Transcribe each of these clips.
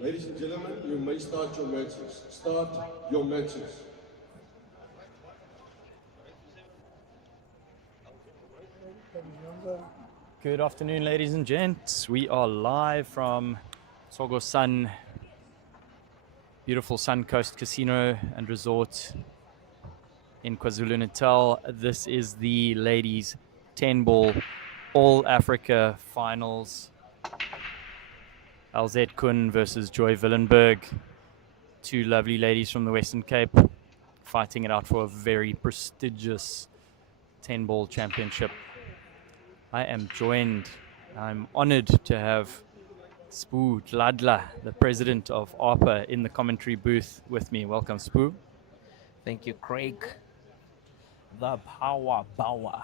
Ladies and gentlemen, you may start your matches. Start your matches. Good afternoon, ladies and gents. We are live from Togo Sun, beautiful Suncoast Casino and Resort in KwaZulu-Natal. This is the ladies 10-ball All Africa Finals. Elzette Koen versus Joy Willenberg. Two lovely ladies from the Western Cape fighting it out for a very prestigious 10-ball championship. I'm honored to have Spoo Dladla, the president of ARPA, in the commentary booth with me. Welcome, Spoo. Thank you, Craig. The Power Bower.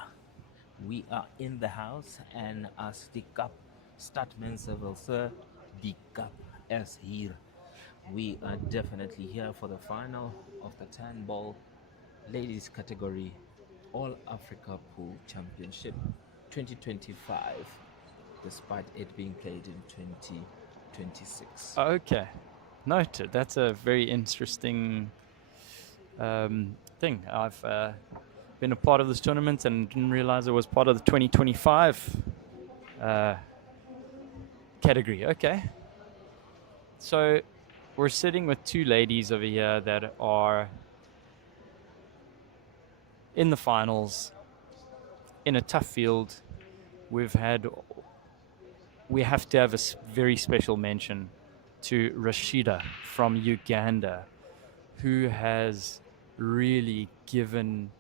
We are in the house, and as the cup statements will say, the cup is here. We are definitely here for the final of the 10 ball ladies category All Africa Pool Championship 2025, despite it being played in 2026. Okay, noted. That's a very interesting thing. I've been a part of this tournament and didn't realize it was part of the 2025 category. Okay. So we're sitting with two ladies over here that are in the finals in a tough field. We have to have a very special mention to Rashida from Uganda, who has really given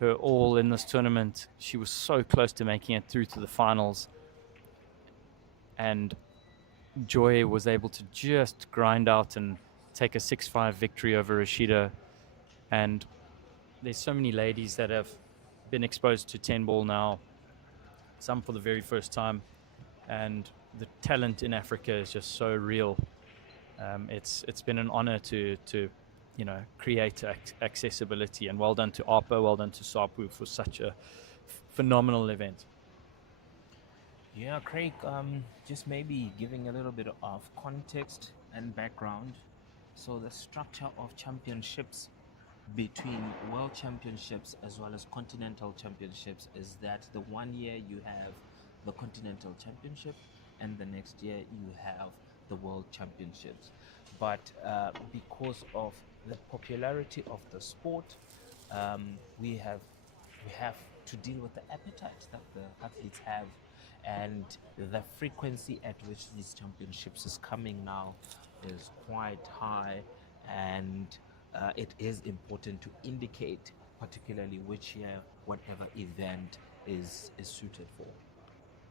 her all in this tournament. She was so close to making it through to the finals, and Joy was able to just grind out and take a 6-5 victory over Rashida. And there's so many ladies that have been exposed to 10 ball now, some for the very first time, and the talent in Africa is just so real. It's been an honor to create accessibility, and well done to ARPA, well done to SAPU for such a phenomenal event. Yeah, Craig, just maybe giving a little bit of context and background. So the structure of championships between world championships as well as continental championships is that the one year you have the continental championship and the next year you have the world championships. But because of the popularity of the sport, we have to deal with the appetite that the athletes have, and the frequency at which these championships is coming now is quite high, and it is important to indicate particularly which year whatever event is suited for.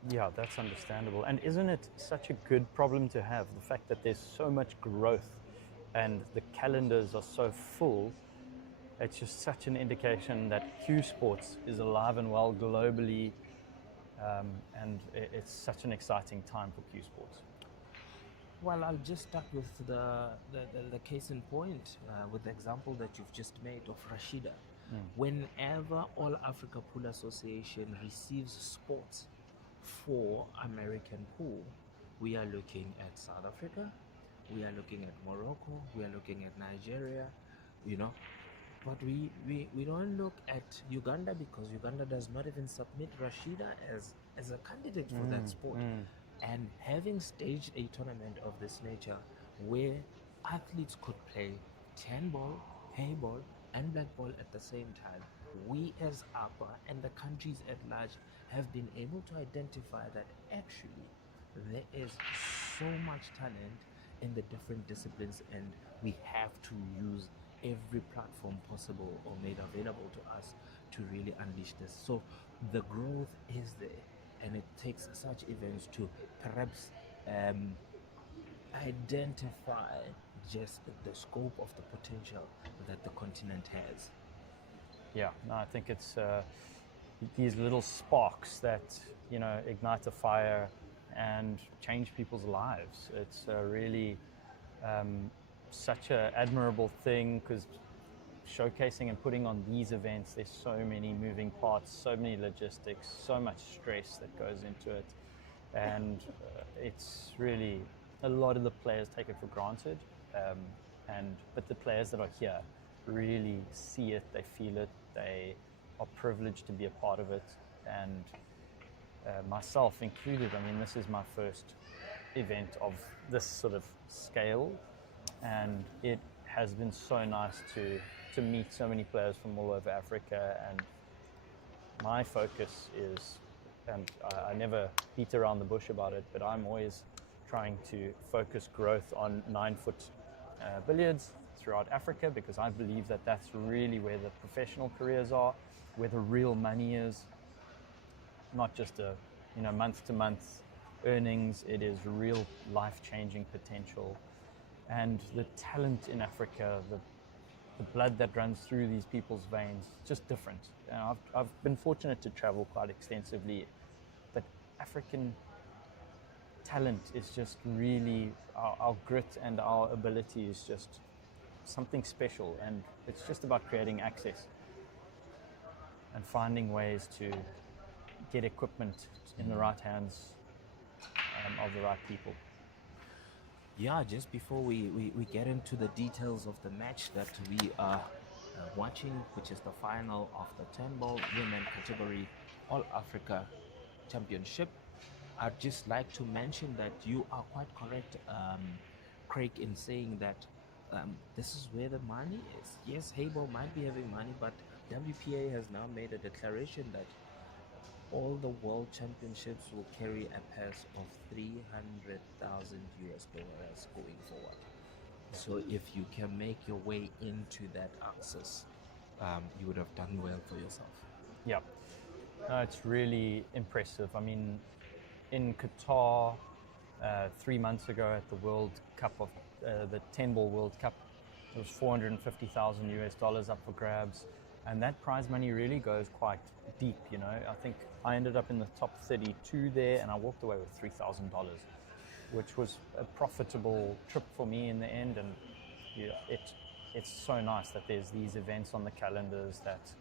Yeah, that's understandable. And isn't it such a good problem to have, the fact that there's so much growth and the calendars are so full? It's just such an indication that Q Sports is alive and well globally, and it's such an exciting time for Q Sports. Well, I'll just start with the case in point, with the example that you've just made of Rashida. Whenever All Africa Pool Association receives sports for American pool, we are looking at South Africa, we are looking at Morocco, we are looking at Nigeria, but we don't look at Uganda, because Uganda does not even submit Rashida as a candidate for that sport. And having staged a tournament of this nature where athletes could play 10 ball, Heyball, and Blackball at the same time, we as APA and the countries at large have been able to identify that actually there is so much talent in the different disciplines, and we have to use every platform possible or made available to us to really unleash this. So the growth is there, and it takes such events to perhaps identify just the scope of the potential that the continent has. Yeah, no, I think it's these little sparks that ignite a fire and change people's lives. It's really such an admirable thing, because showcasing and putting on these events, there's so many moving parts, so many logistics, so much stress that goes into it, and it's really a lot of the players take it for granted, but the players that are here really see it, they feel it, they are privileged to be a part of it, and myself included. I mean, this is my first event of this sort of scale, and it has been so nice to meet so many players from all over Africa. And my focus is, and I never beat around the bush about it, but I'm always trying to focus growth on 9-foot billiards throughout Africa, because I believe that that's really where the professional careers are, where the real money is, not just a month-to-month earnings. It is real life-changing potential, and the talent in Africa, the blood that runs through these people's veins, just different. I've been fortunate to travel quite extensively, but African talent is just really, our grit and our ability is just something special, and it's just about creating access and finding ways to get equipment in the right hands of the right people. Yeah, just before we get into the details of the match that we are watching, which is the final of the 10-ball women category All Africa Championship, I'd just like to mention that you are quite correct, Craig, in saying that this is where the money is. Yes, Heyball might be having money, but WPA has now made a declaration that all the world championships will carry a purse of 300,000 US dollars going forward. So if you can make your way into that access, you would have done well for yourself. Yeah, it's really impressive. I mean, in Qatar 3 months ago at the World Cup of the 10-ball World Cup, it was 450,000 US dollars up for grabs, and that prize money really goes quite deep. I think I ended up in the top 32 there, and I walked away with $3,000, which was a profitable trip for me in the end. And it's so nice that there's these events on the calendars that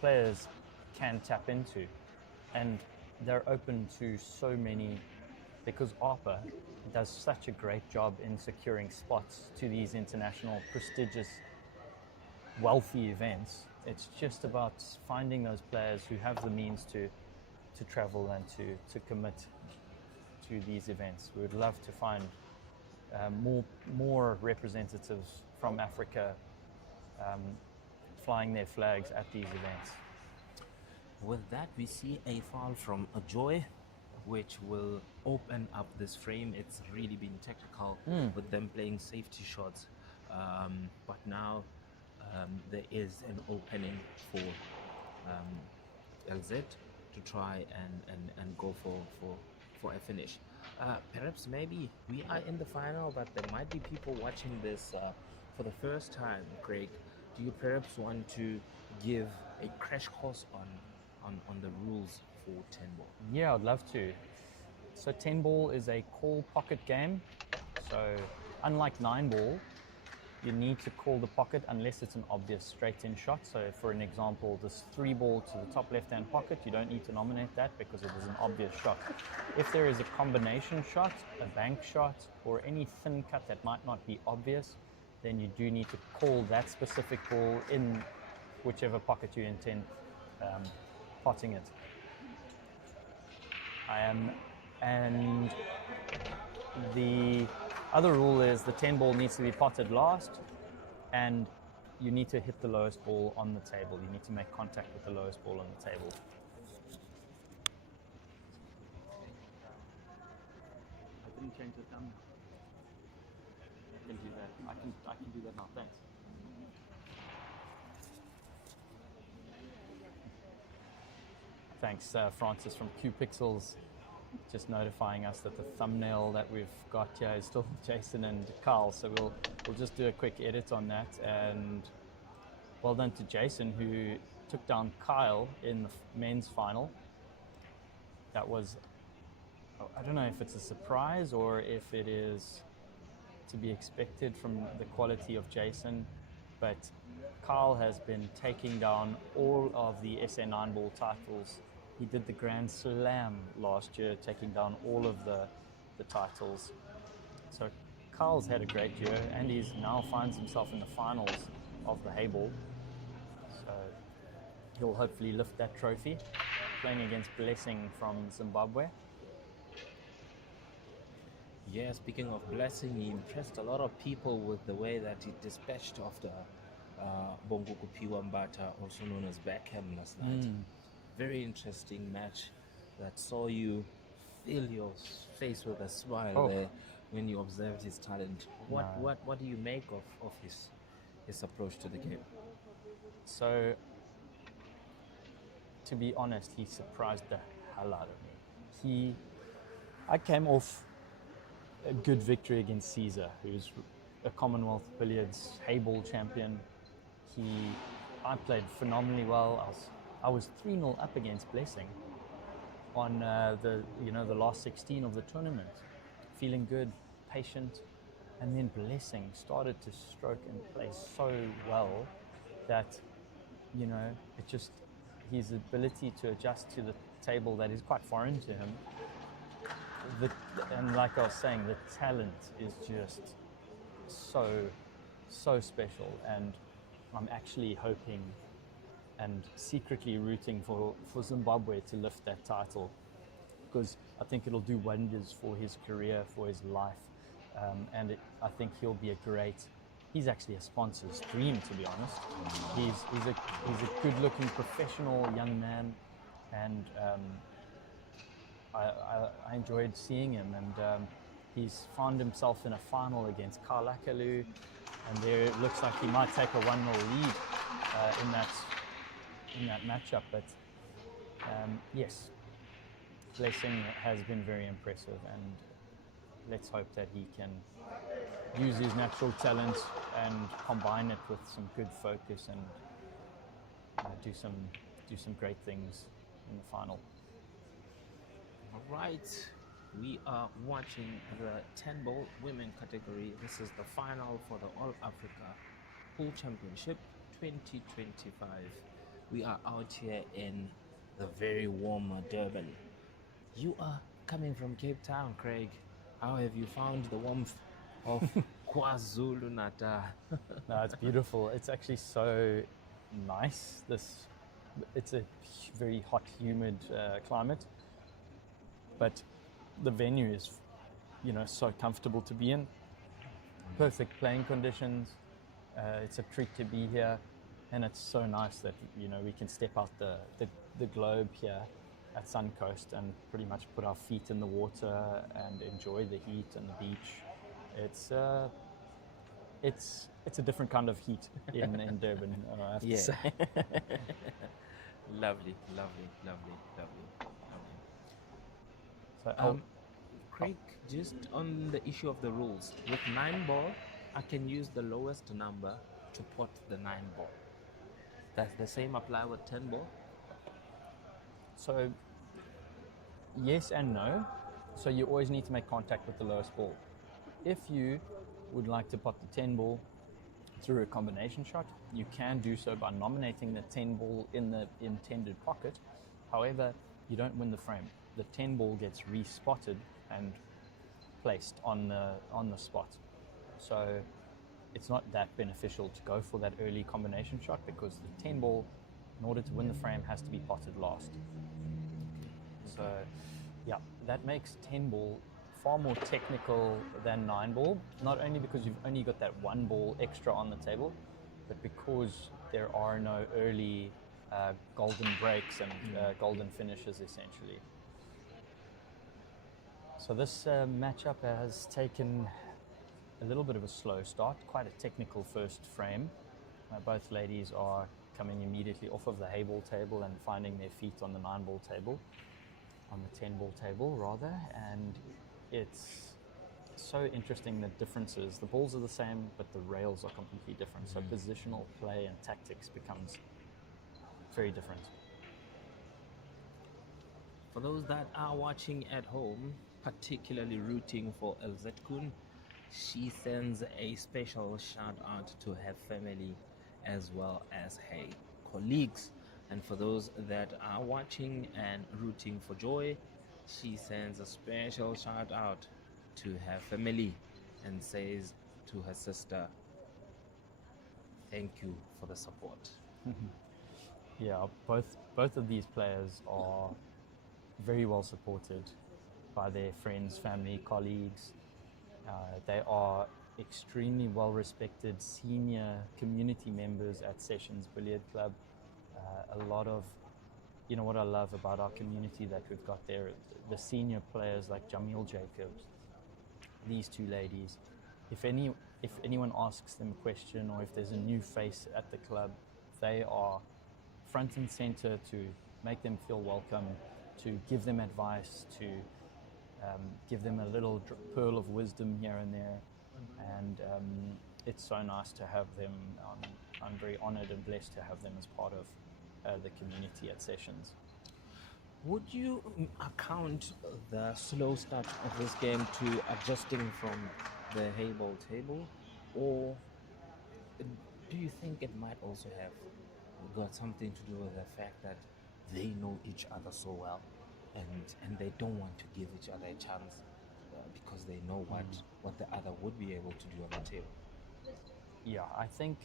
players can tap into, and they're open to so many, because ARPA does such a great job in securing spots to these international prestigious wealthy events. It's just about finding those players who have the means to travel and to commit to these events. We would love to find more representatives from Africa flying their flags at these events. With that, we see a foul from Ajoy, which will open up this frame. It's really been technical with them playing safety shots, but now there is an opening for Elzette to try and go for a finish. Perhaps maybe we are in the final, but there might be people watching this for the first time. Craig, do you perhaps want to give a crash course on the rules for 10-ball? Yeah, I'd love to. So 10-ball is a call pocket game. So unlike 9-ball, you need to call the pocket unless it's an obvious straight-in shot. So for an example, this 3-ball to the top left-hand pocket, you don't need to nominate that because it is an obvious shot. If there is a combination shot, a bank shot, or any thin cut that might not be obvious, then you do need to call that specific ball in whichever pocket you intend potting it. And the other rule is the 10-ball needs to be potted last, and you need to hit the lowest ball on the table. You need to make contact with the lowest ball on the table. I didn't change the thumb. I can do that. I can do that now. Thanks. Thanks, Francis from Q Pixels, just notifying us that the thumbnail that we've got here is still Jason and Carl. So we'll just do a quick edit on that. And well done to Jason, who took down Kyle in the men's final. That was, I don't know if it's a surprise or if it is to be expected from the quality of Jason, but Kyle has been taking down all of the SA 9-ball titles. He did the Grand Slam last year, taking down all of the titles. So Carl's had a great year, and he's now finds himself in the finals of the Heyball. So he'll hopefully lift that trophy, playing against Blessing from Zimbabwe. Yeah, speaking of Blessing, he impressed a lot of people with the way that he dispatched of the Bonguku Piwambata, also known as Beckham, last night. Very interesting match that saw you fill your face with a smile there when you observed his talent. What do you make of his approach to the game? So, to be honest, he surprised the hell out of me. I came off a good victory against Caesar, who's a Commonwealth Billiards Heyball champion. I played phenomenally well. I was 3-0 up against Blessing on the last 16 of the tournament, feeling good, patient, and then Blessing started to stroke and play so well that his ability to adjust to the table that is quite foreign to him. And like I was saying, the talent is just so special, and I'm actually hoping and secretly rooting for Zimbabwe to lift that title, because I think it'll do wonders for his career, for his life, and I think he'll be he's actually a sponsor's dream, to be honest. He's a good-looking professional young man, and I enjoyed seeing him, and he's found himself in a final against Kalakalu, and there it looks like he might take a 1-0 lead in that matchup. But yes, Blessing has been very impressive, and let's hope that he can use his natural talent and combine it with some good focus and do some great things in the final. All right, we are watching the 10-ball women category. This is the final for the All Africa Pool Championship 2025. We are out here in the very warm Durban. You are coming from Cape Town, Craig. How have you found the warmth of KwaZulu-Natal? No, it's beautiful. It's actually so nice. It's a very hot, humid climate, but the venue is, so comfortable to be in. Perfect playing conditions. It's a treat to be here, and it's so nice that we can step out the globe here at Suncoast and pretty much put our feet in the water and enjoy the heat and the beach. It's a different kind of heat in Durban, I have to say. Lovely. So Craig, just on the issue of the rules, with 9-ball, I can use the lowest number to pot the 9-ball. Does the same apply with 10-ball? So yes and no. So you always need to make contact with the lowest ball. If you would like to pot the 10-ball through a combination shot, you can do so by nominating the 10-ball in the intended pocket. However, you don't win the frame. The 10-ball gets respotted and placed on the spot. So it's not that beneficial to go for that early combination shot, because the 10-ball, in order to win the frame, has to be potted last. So yeah, that makes 10-ball far more technical than 9-ball, not only because you've only got that 1 ball extra on the table, but because there are no early golden breaks and golden finishes, essentially. So this matchup has taken a little bit of a slow start, quite a technical first frame. Both ladies are coming immediately off of the Heyball table and finding their feet on the 9-ball table, on the 10-ball table rather, and it's so interesting, the differences. The balls are the same, but the rails are completely different. So positional play and tactics becomes very different. For those that are watching at home, particularly rooting for Elzette Koen, she sends a special shout out to her family as well as her colleagues. And for those that are watching and rooting for Joy, she sends a special shout out to her family and says to her sister, "Thank you for the support." Yeah, both of these players are very well supported by their friends, family, colleagues. They are extremely well respected senior community members at Sessions Billiard Club. A lot of, what I love about our community that we've got there, the senior players like Jamil Jacobs, these two ladies. If anyone asks them a question or if there's a new face at the club, they are front and center to make them feel welcome, to give them advice, to give them a little pearl of wisdom here and there. And it's so nice to have them. I'm very honored and blessed to have them as part of the community at Sessions. Would you account the slow start of this game to adjusting from the Heyball table, or do you think it might also have got something to do with the fact that they know each other so well, and they don't want to give each other a chance because they know what the other would be able to do on the table? Yeah, I think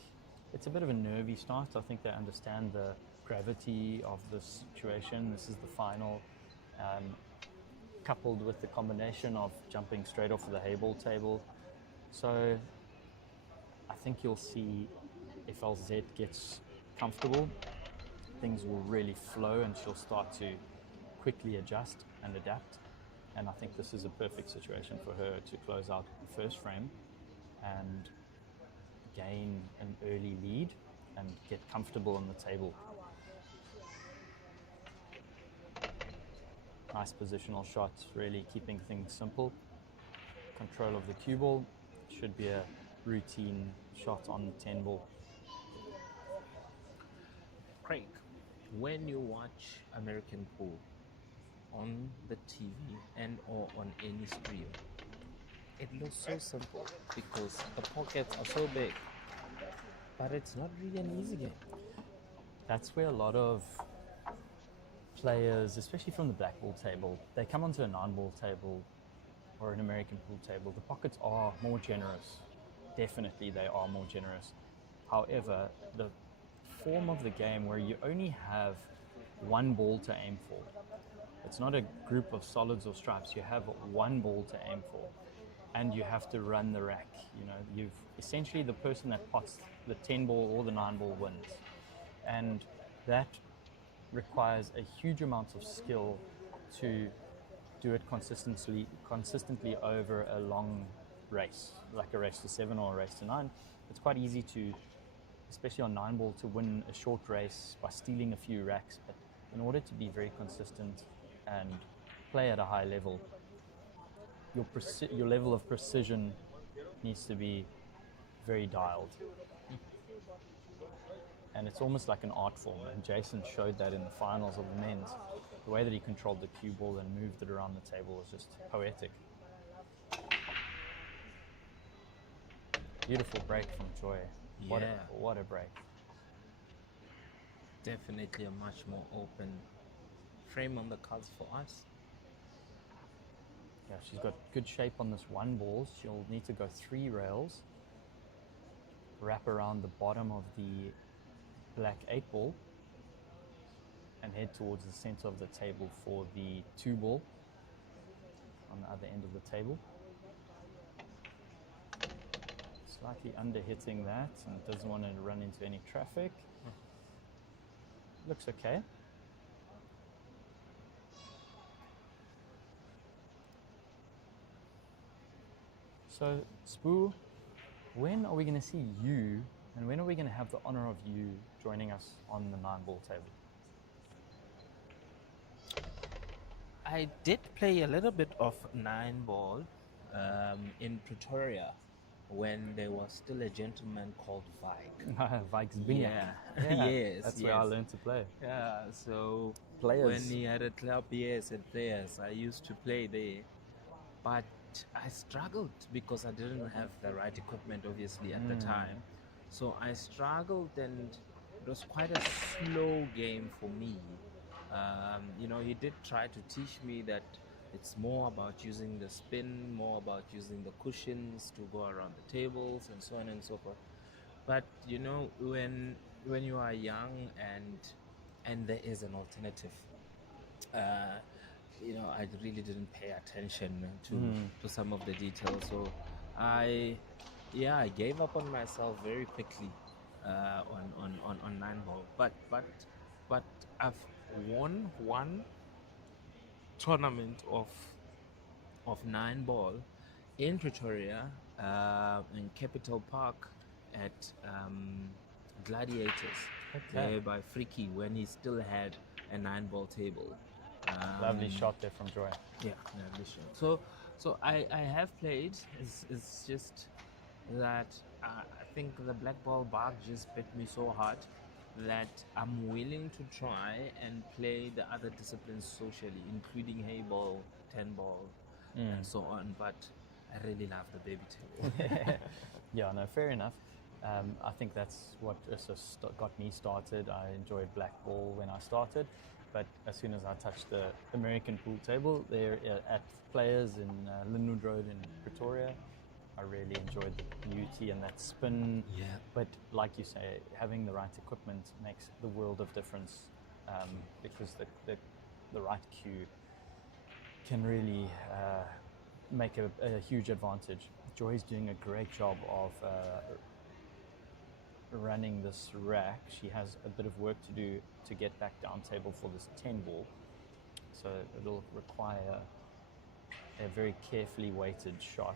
it's a bit of a nervy start. I think they understand the gravity of the situation. This is the final, coupled with the combination of jumping straight off of the Heyball table. So I think you'll see if Elzette gets comfortable, things will really flow and she'll start to quickly adjust and adapt. And I think this is a perfect situation for her to close out the first frame and gain an early lead and get comfortable on the table. Nice positional shot, really keeping things simple. Control of the cue ball, should be a routine shot on the 10 ball. Craig, when you watch American pool on the TV and or on any stream, it looks so simple because the pockets are so big, but it's not really an easy game. That's where a lot of players, especially from the Blackball table, they come onto a 9-ball table or an American pool table. The pockets are more generous. Definitely they are more generous. However, the form of the game where you only have one ball to aim for, it's not a group of solids or stripes, you have one ball to aim for and you have to run the rack. You've essentially, the person that pots the 10 ball or the 9 ball wins, and that requires a huge amount of skill to do it consistently over a long race, like a race to 7 or a race to 9. It's quite easy to, especially on 9 ball, to win a short race by stealing a few racks, but in order to be very consistent and play at a high level, your level of precision needs to be very dialed. And it's almost like an art form, and Jason showed that in the finals of the men's. The way that he controlled the cue ball and moved it around the table was just poetic. Beautiful break from Joy. What a break. Definitely a much more open frame on the cards for us. Yeah, she's got good shape on this 1 ball. She'll need to go 3 rails, wrap around the bottom of the black 8 ball, and head towards the center of the table for the 2 ball on the other end of the table. Slightly under hitting that and doesn't want to run into any traffic. Looks okay. So, Spoo, when are we going to see you, and when are we going to have the honor of you joining us on the 9-ball table? I did play a little bit of 9-ball in Pretoria when there was still a gentleman called Vike. Vike's Bingo. Yeah. Yes. That's where I learned to play. Yeah, so Players. when he had a club, yes, and players, I used to play there. But I struggled because I didn't have the right equipment, obviously, at the time. So I struggled, and it was quite a slow game for me. He did try to teach me that It's more about using the spin, more about using the cushions to go around the tables and so on and so forth. But you know, when you are young and there is an alternative, uh, you know, I really didn't pay attention to some of the details. So I, yeah, I gave up on myself very quickly on nine ball. But I've won one tournament of nine ball in Pretoria, in Capital Park at Gladiators, there by Freaky when he still had a nine ball table. Lovely shot there from Joy. Yeah, lovely shot. So I have played. It's just that I think the black ball bug just bit me so hard that I'm willing to try and play the other disciplines socially, including Heyball, 10 ball, and so on. But I really love the baby table. Yeah, no, fair enough. I think that's what got me started. I enjoyed Blackball when I started, but as soon as I touched the American pool table there at Players in Linwood Road in Pretoria, I really enjoyed the beauty and that spin. Yeah. But like you say, having the right equipment makes the world of difference, because the right cue can really make a huge advantage. Joy's doing a great job of running this rack. She has a bit of work to do to get back down table for this 10 ball. So it'll require a very carefully weighted shot.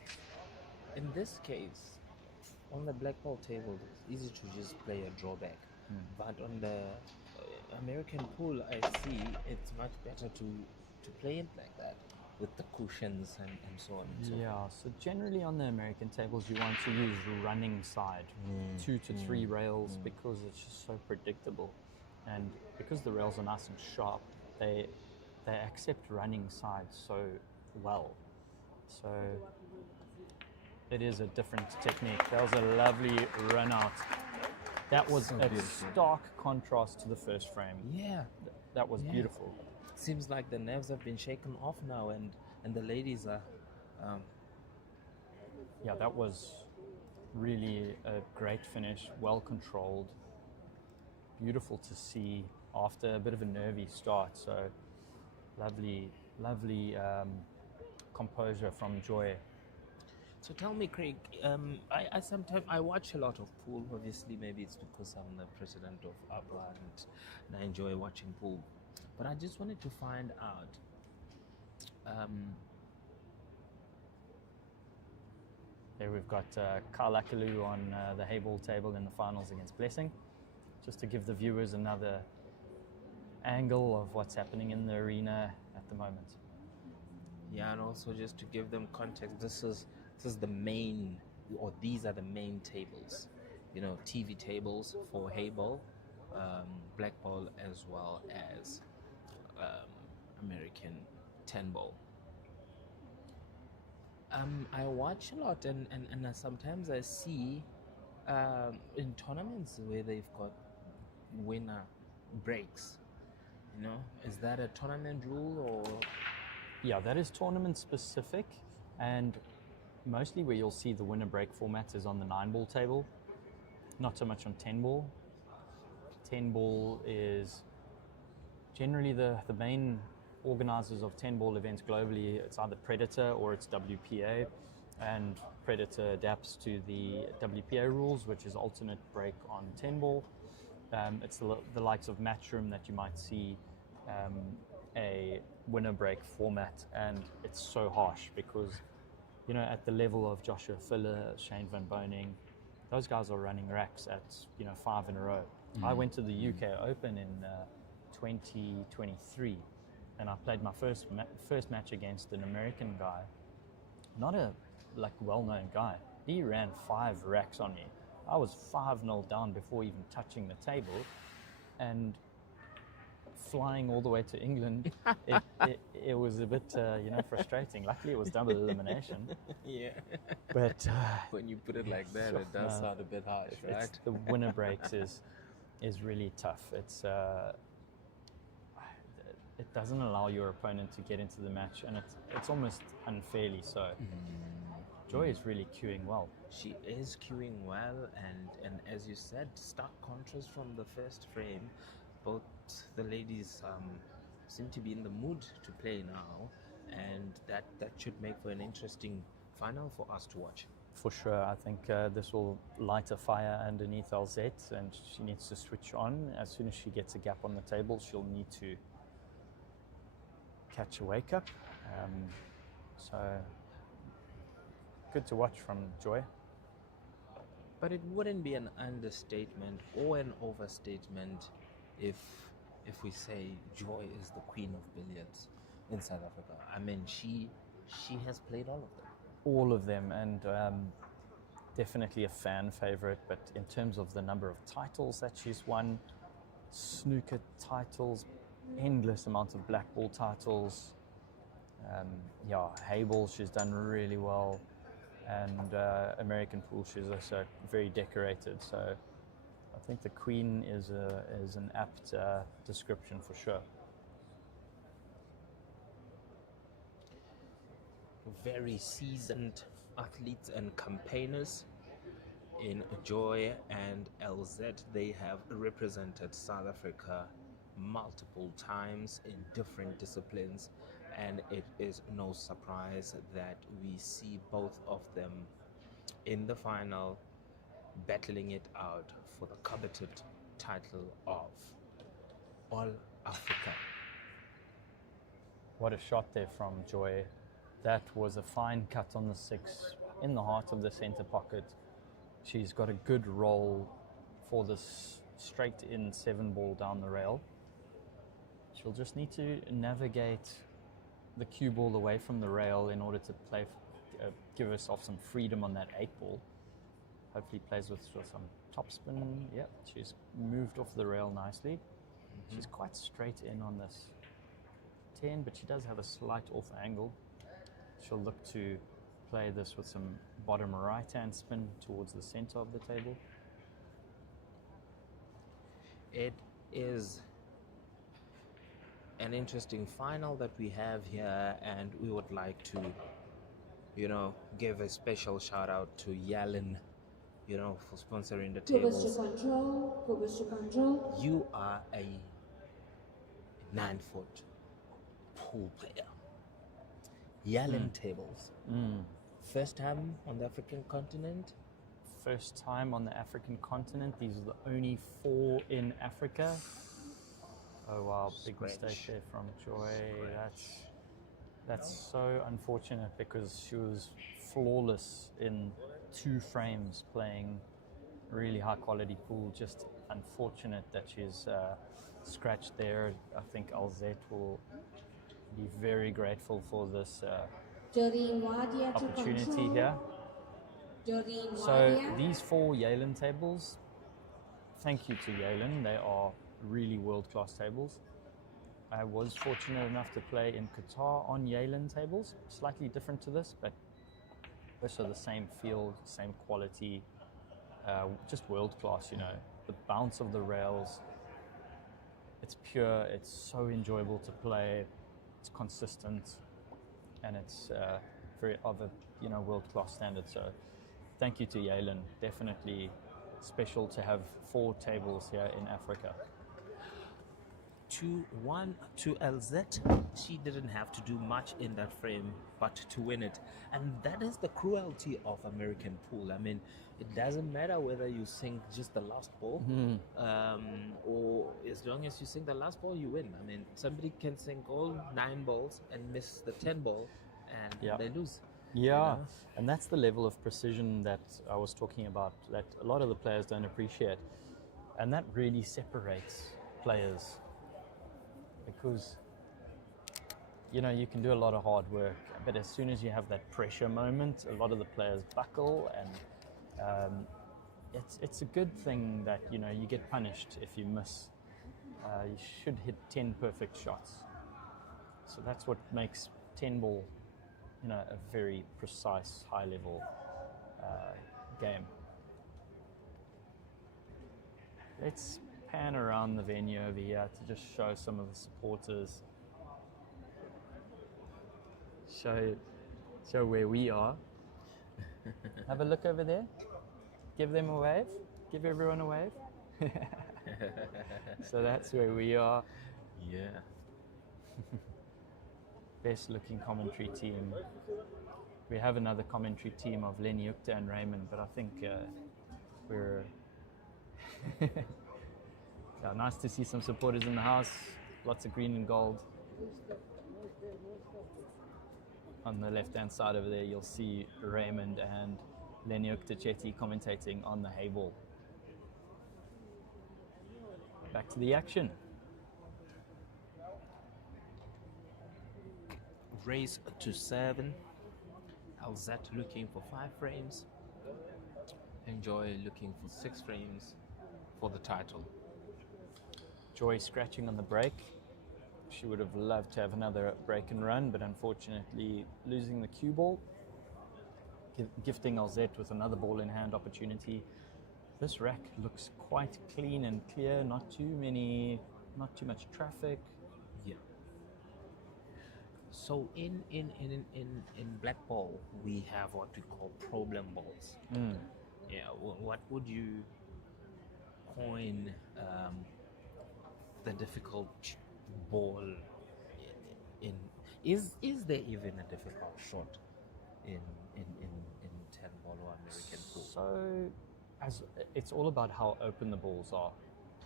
In this case, on the black ball table, it's easy to just play a drawback. But on the American pool, I see it's much better to play it like that with the cushions and so on and so forth. Yeah, so generally on the American tables, you want to use running side, 2 to 3 rails, because it's just so predictable. And because the rails are nice and sharp, they accept running side so well. So it is a different technique. That was a lovely run out. That was a stark contrast to the first frame. Yeah. That was beautiful. Seems like the nerves have been shaken off now, and the ladies are. Yeah, that was really a great finish, well controlled, beautiful to see after a bit of a nervy start. So lovely composure from Joy. So tell me, Craig, I sometimes I watch a lot of pool. Obviously, maybe it's because I'm the president of APA and I enjoy watching pool. But I just wanted to find out, There we've got Kyle Akalu on the Heyball table in the finals against Blessing, just to give the viewers another angle of what's happening in the arena at the moment. yeah, and also just to give them context, this is the main, or these are the main tables, you know, TV tables for Heyball, Blackball, as well as American 10 ball. I watch a lot, and sometimes I see in tournaments where they've got winner breaks. You know, is that a tournament rule or? Yeah, that is tournament specific, and mostly where you'll see the winner break format is on the 9 ball table, not so much on 10 ball. 10 ball is generally the main organizers of 10 ball events globally. It's either Predator or it's WPA, and Predator adapts to the WPA rules, which is alternate break on 10 ball. It's the likes of Matchroom that you might see a winner break format, and it's so harsh because, you know, at the level of Joshua Filler, Shane Van Boning, those guys are running racks at, 5 in a row. I went to the UK Open in 2023, and I played my first match against an American guy, not a well-known guy. He ran 5 racks on me. I was 5-0 down before even touching the table, and flying all the way to England, it was a bit frustrating. Luckily, it was double elimination. Yeah. But when you put it like that, it does sound a bit harsh, right? The winner breaks is really tough. It's it doesn't allow your opponent to get into the match, and it's almost unfairly so. Joy is really queuing well. She is queuing well, and as you said, stark contrast from the first frame. Both the ladies seem to be in the mood to play now, and that should make for an interesting final for us to watch. For sure, I think this will light a fire underneath Elzette, and she needs to switch on. As soon as she gets a gap on the table, she'll need to catch a wake up. So good to watch from Joy. But it wouldn't be an understatement or an overstatement if we say Joy is the queen of billiards in South Africa. I mean, she has played all of them. All of them, and definitely a fan favorite. But in terms of the number of titles that she's won, snooker titles, endless amounts of Blackball titles. Heyball, she's done really well, and American pool, she's also very decorated. So I think the queen is an apt description for sure. Very seasoned athletes and campaigners in Joy and Elzette. They have represented South Africa multiple times in different disciplines, and it is no surprise that we see both of them in the final battling it out for the coveted title of All Africa. What a shot there from Joy. That was a fine cut on the 6 in the heart of the center pocket. She's got a good roll for this straight in 7 ball down the rail. She'll just need to navigate the cue ball away from the rail in order to play, give herself some freedom on that 8 ball. Hopefully plays with some topspin. Yep, she's moved off the rail nicely. She's quite straight in on this 10, but she does have a slight off angle. She'll look to play this with some bottom right hand spin towards the center of the table. It is an interesting final that we have here, and we would like to, give a special shout out to Yellen, for sponsoring the tables. You are a 9-foot pool player. Yellen tables. First time on the African continent? First time on the African continent. These are the only 4 in Africa. Oh wow, big mistake there from Joy. That's so unfortunate, because she was flawless in 2 frames playing really high quality pool. Just unfortunate that she's scratched there. I think Elzette will be very grateful for this opportunity here. So these 4 Yalen tables, thank you to Yalen. They are really world-class tables. I was fortunate enough to play in Qatar on Yalen tables, slightly different to this, but also the same feel, same quality, just world-class, The bounce of the rails, it's pure, it's so enjoyable to play, it's consistent, and it's very of a world-class standard. So thank you to Yalen. Definitely special to have 4 tables here in Africa. 2-1 to Elzette. She didn't have to do much in that frame but to win it, and that is the cruelty of American pool. I mean, it doesn't matter whether you sink just the last ball, or as long as you sink the last ball, you win. I mean, somebody can sink all 9 balls and miss the 10 ball, and they lose. Yeah, and that's the level of precision that I was talking about, that a lot of the players don't appreciate, and that really separates players. Because you can do a lot of hard work, but as soon as you have that pressure moment, a lot of the players buckle, and it's a good thing that you get punished if you miss. You should hit 10 perfect shots. So that's what makes 10 ball, a very precise, high level game. Let's pan around the venue over here to just show some of the supporters show where we are. Have a look over there. Give them a wave. Give everyone a wave. So that's where we are. Yeah. Best looking commentary team. We have another commentary team of Lenny Ukta and Raymond, but I think we're yeah, nice to see some supporters in the house. Lots of green and gold. On the left-hand side over there, you'll see Raymond and Lenny Ukta commentating on the Heyball. Back to the action. Race to 7. Elzette looking for 5 frames. Enjoy looking for 6 frames for the title. Joy scratching on the break. She would have loved to have another break and run, but unfortunately losing the cue ball. Gifting Elzette with another ball in hand opportunity. This rack looks quite clean and clear, not too much traffic. Yeah. So in Blackball, we have what we call problem balls. Yeah. What would you coin the difficult ball in? Is there even a difficult shot in 10 ball or American pool? So, as it's all about how open the balls are.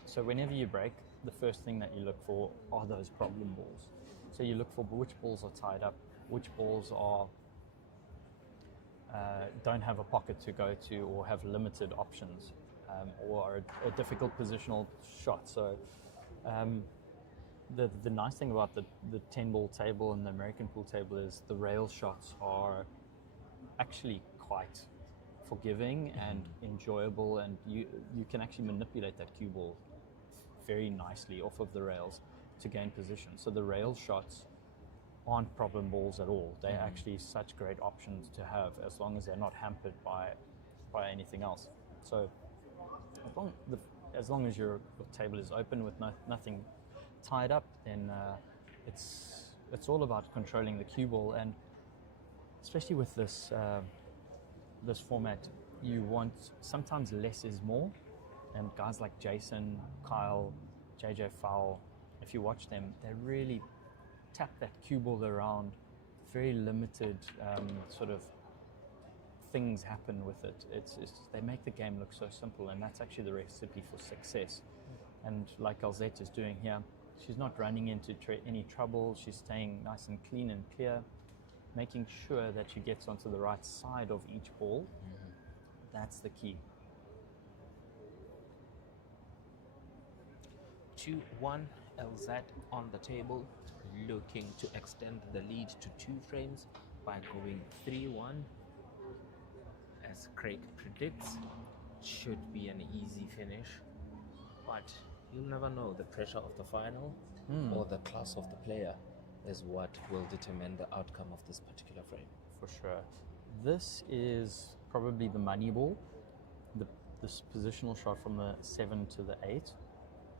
So whenever you break, the first thing that you look for are those problem balls. So you look for which balls are tied up, which balls are don't have a pocket to go to or have limited options, or are a difficult positional shot. So the nice thing about the 10 ball table and the American pool table is the rail shots are actually quite forgiving and enjoyable, and you can actually manipulate that cue ball very nicely off of the rails to gain position. So the rail shots aren't problem balls at all. They're actually such great options to have as long as they're not hampered by anything else. So as long as your table is open with nothing tied up, then it's all about controlling the cue ball. And especially with this format, you want sometimes less is more. And guys like Jason, Kyle, JJ Fowl, if you watch them, they really tap that cue ball around. Very limited sort of things happen with it. They make the game look so simple, and that's actually the recipe for success. And like Elzette is doing here, she's not running into any trouble. She's staying nice and clean and clear, making sure that she gets onto the right side of each ball. That's the key. 2-1, Elzette on the table, looking to extend the lead to 2 frames by going 3-1. As Craig predicts, should be an easy finish, but you'll never know. The pressure of the final or the class of the player is what will determine the outcome of this particular frame. For sure. This is probably the money ball, this positional shot from the 7 to the 8,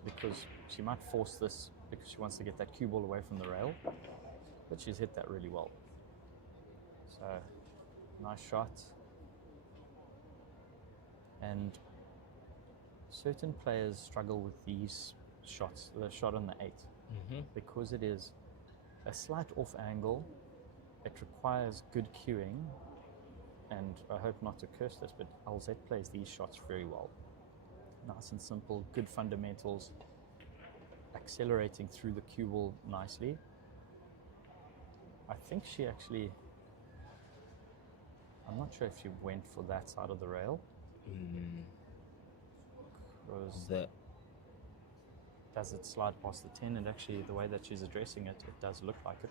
because she might force this because she wants to get that cue ball away from the rail, but she's hit that really well. So, nice shot. And certain players struggle with these shots, the shot on the 8, because it is a slight off angle. It requires good cueing, and I hope not to curse this, but Elzette plays these shots very well. Nice and simple, good fundamentals, accelerating through the cue ball nicely. I think she actually, I'm not sure if she went for that side of the rail. Because does it slide past the 10? And actually, the way that she's addressing it, it does look like it.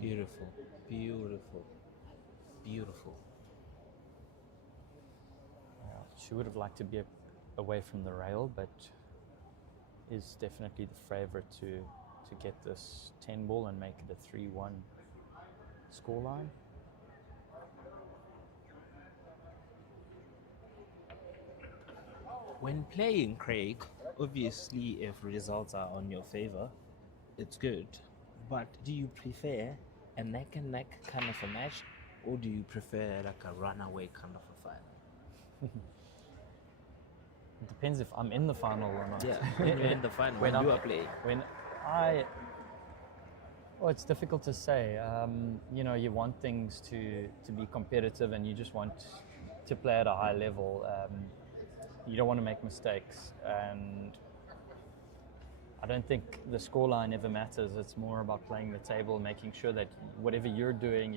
Beautiful, beautiful, beautiful. She would have liked to be away from the rail, but is definitely the favorite to get this 10 ball and make it a 3-1 scoreline. When playing, Craig, obviously if results are on your favor, it's good. But do you prefer a neck and neck kind of a match, or do you prefer like a runaway kind of a final? It depends if I'm in the final or not. Yeah, in the final when I'm- you are playing. When I, well, it's difficult to say. You know, you want things to be competitive, and you just want to play at a high level. You don't want to make mistakes, and I don't think the scoreline ever matters. It's more about playing the table, making sure that whatever you're doing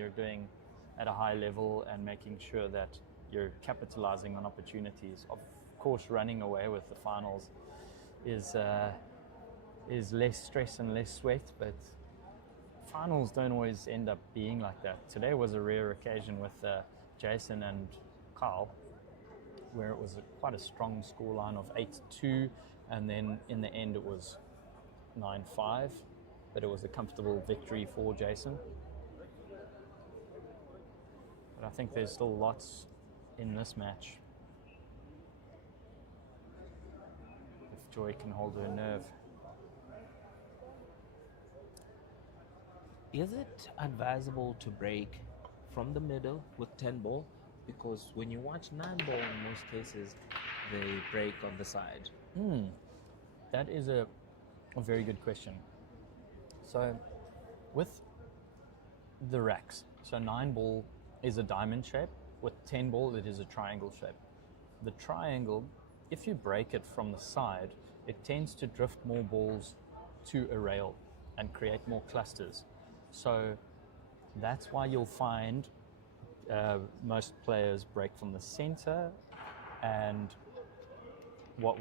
at a high level, and making sure that you're capitalizing on opportunities. Of course, running away with the finals is less stress and less sweat, but finals don't always end up being like that. Today was a rare occasion with Jason and Carl, where it was quite a strong scoreline of 8-2, and then in the end it was 9-5, but it was a comfortable victory for Jason. But I think there's still lots in this match. If Joy can hold her nerve. Is it advisable to break from the middle with 10 ball? Because when you watch 9 ball, in most cases, they break on the side. That is a very good question. So, with the racks, so 9 ball is a diamond shape. With 10 ball, it is a triangle shape. The triangle, if you break it from the side, it tends to drift more balls to a rail and create more clusters. So that's why you'll find most players break from the center, and what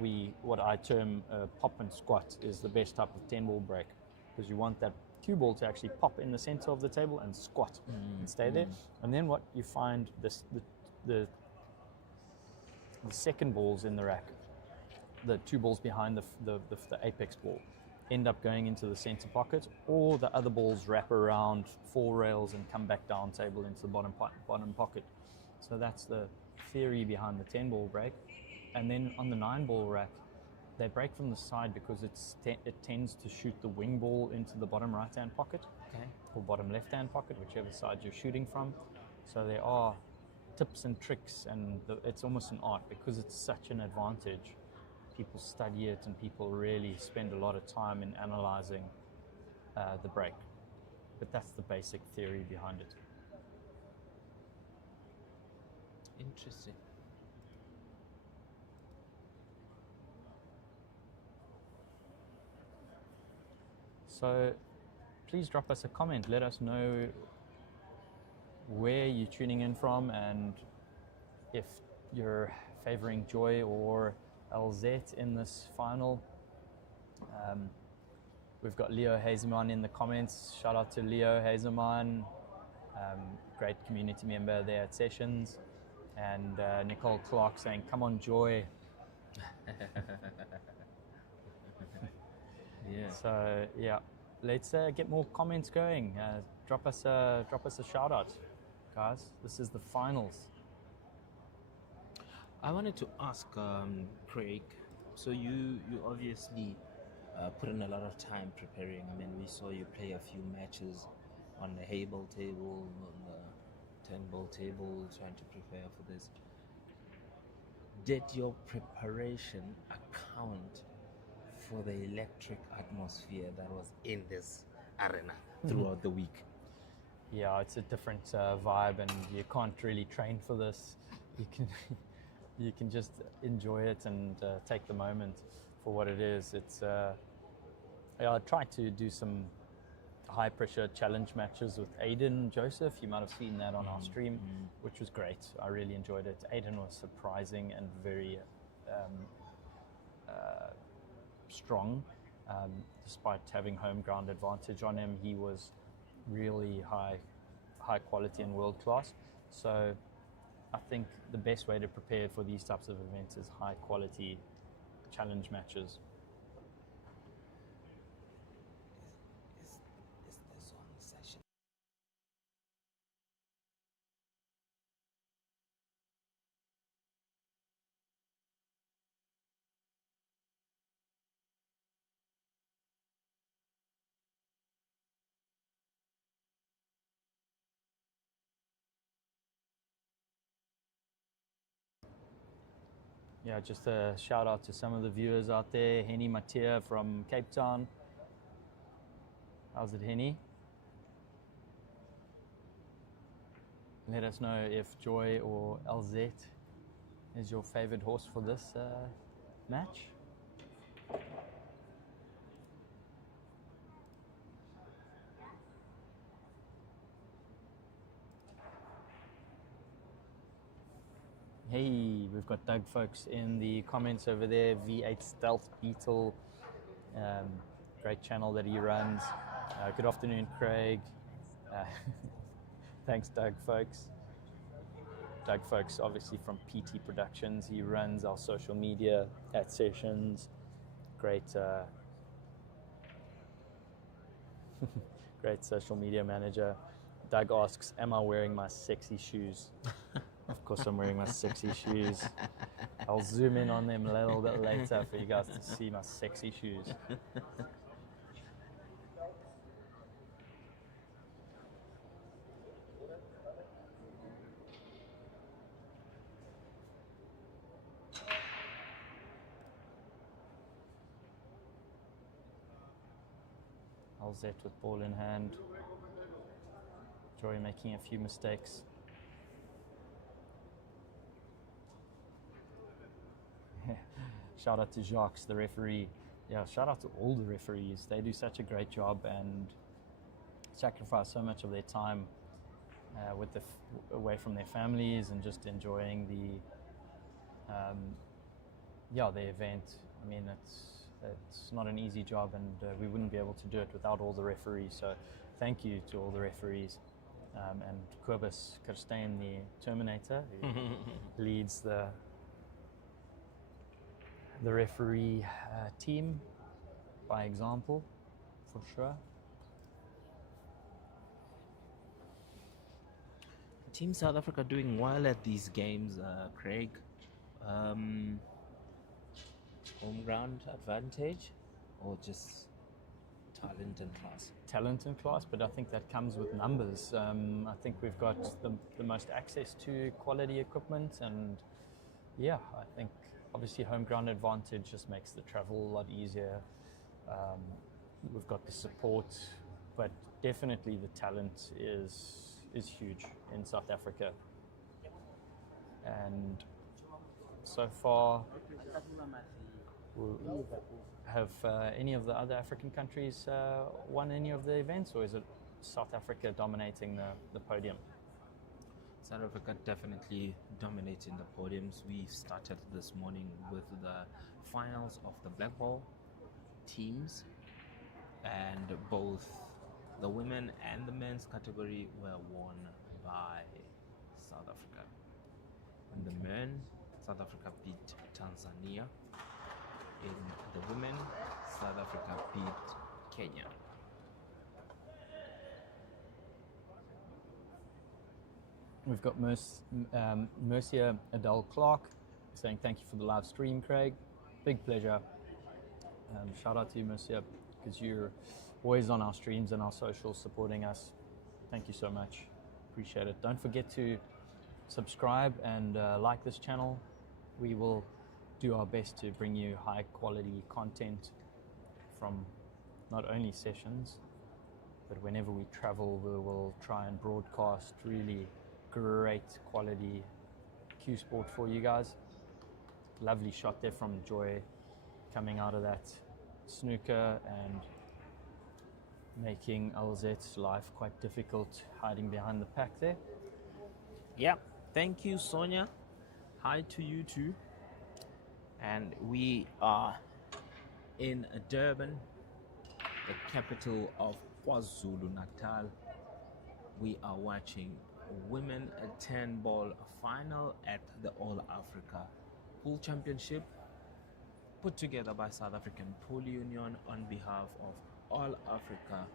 I term pop and squat is the best type of 10 ball break, because you want that cue ball to actually pop in the center of the table and squat and stay there. And then what you find, the second balls in the rack, the 2 balls behind the apex ball, end up going into the center pocket, or the other balls wrap around 4 rails and come back down table into the bottom pocket. So that's the theory behind the 10 ball break. And then on the 9 ball rack, they break from the side because it tends to shoot the wing ball into the bottom right hand pocket, or bottom left hand pocket, whichever side you're shooting from. So there are tips and tricks, and it's almost an art because it's such an advantage. People study it, and people really spend a lot of time in analyzing the break. But that's the basic theory behind it. Interesting. So please drop us a comment. Let us know where you're tuning in from, and if you're favoring Joy or Elzette in this final. We've got Leo Hazeman in the comments. Shout out to Leo Hazeman, great community member there at Sessions. And Nicole Clark saying, "Come on, Joy." Yeah. So yeah, let's get more comments going. Drop us a shout out, guys. This is the finals. I wanted to ask Craig. So you obviously put in a lot of time preparing. I mean, we saw you play a few matches on the Heyball table, on the 10 ball table, trying to prepare for this. Did your preparation account for the electric atmosphere that was in this arena throughout the week? Yeah, it's a different vibe, and you can't really train for this. You can just enjoy it and take the moment for what it is. I tried to do some high pressure challenge matches with Aiden Joseph. You might have seen that on our stream, which was great. I really enjoyed it. Aiden was surprising and very strong. Despite having home ground advantage on him, he was really high quality and world class. So I think the best way to prepare for these types of events is high quality challenge matches. Yeah, just a shout out to some of the viewers out there. Henny Matia from Cape Town. How's it, Henny? Let us know if Joy or Elzette is your favorite horse for this match. Hey, we've got Doug folks in the comments over there. V8 Stealth Beetle, great channel that he runs. Good afternoon, Craig. Thanks, Doug folks. Doug folks, obviously from PT Productions. He runs our social media at Sessions. Great, great social media manager. Doug asks, am I wearing my sexy shoes? Of course I'm wearing my sexy shoes. I'll zoom in on them a little bit later for you guys to see my sexy shoes. Elzette with ball in hand. Joy making a few mistakes. Shout out to Jacques, the referee. Yeah, shout out to all the referees. They do such a great job and sacrifice so much of their time away from their families and just enjoying the event. I mean, it's not an easy job, and we wouldn't be able to do it without all the referees. So thank you to all the referees. And Kobus Kirstein, the Terminator, who leads the referee team by example, for sure. Team South Africa doing well at these games, Craig. Home ground advantage or just talent and class? Talent and class, but I think that comes with numbers. I think we've got the most access to quality equipment, and yeah, I think obviously home ground advantage just makes the travel a lot easier. We've got the support, but definitely the talent is huge in South Africa. And so far, have any of the other African countries won any of the events, or is it South Africa dominating the podium? South Africa definitely dominating the podiums. We started this morning with the finals of the Blackball teams, and both the women and the men's category were won by South Africa. In the men, South Africa beat Tanzania. In the women, South Africa beat Kenya. We've got Mercia Adele Clark saying thank you for the live stream, Craig. Big pleasure. Shout out to you, Mercia, because you're always on our streams and our socials supporting us. Thank you so much. Appreciate it. Don't forget to subscribe and like this channel. We will do our best to bring you high quality content from not only sessions, but whenever we travel, we will try and broadcast really great quality Q Sport for you guys. Lovely shot there from Joy coming out of that snooker and making Elzette's life quite difficult hiding behind the pack there. Yeah, thank you, Sonia. Hi to you too. And we are in Durban, the capital of KwaZulu-Natal. We are watching women 10 ball final at the All Africa Pool Championship, put together by South African Pool Union on behalf of All Africa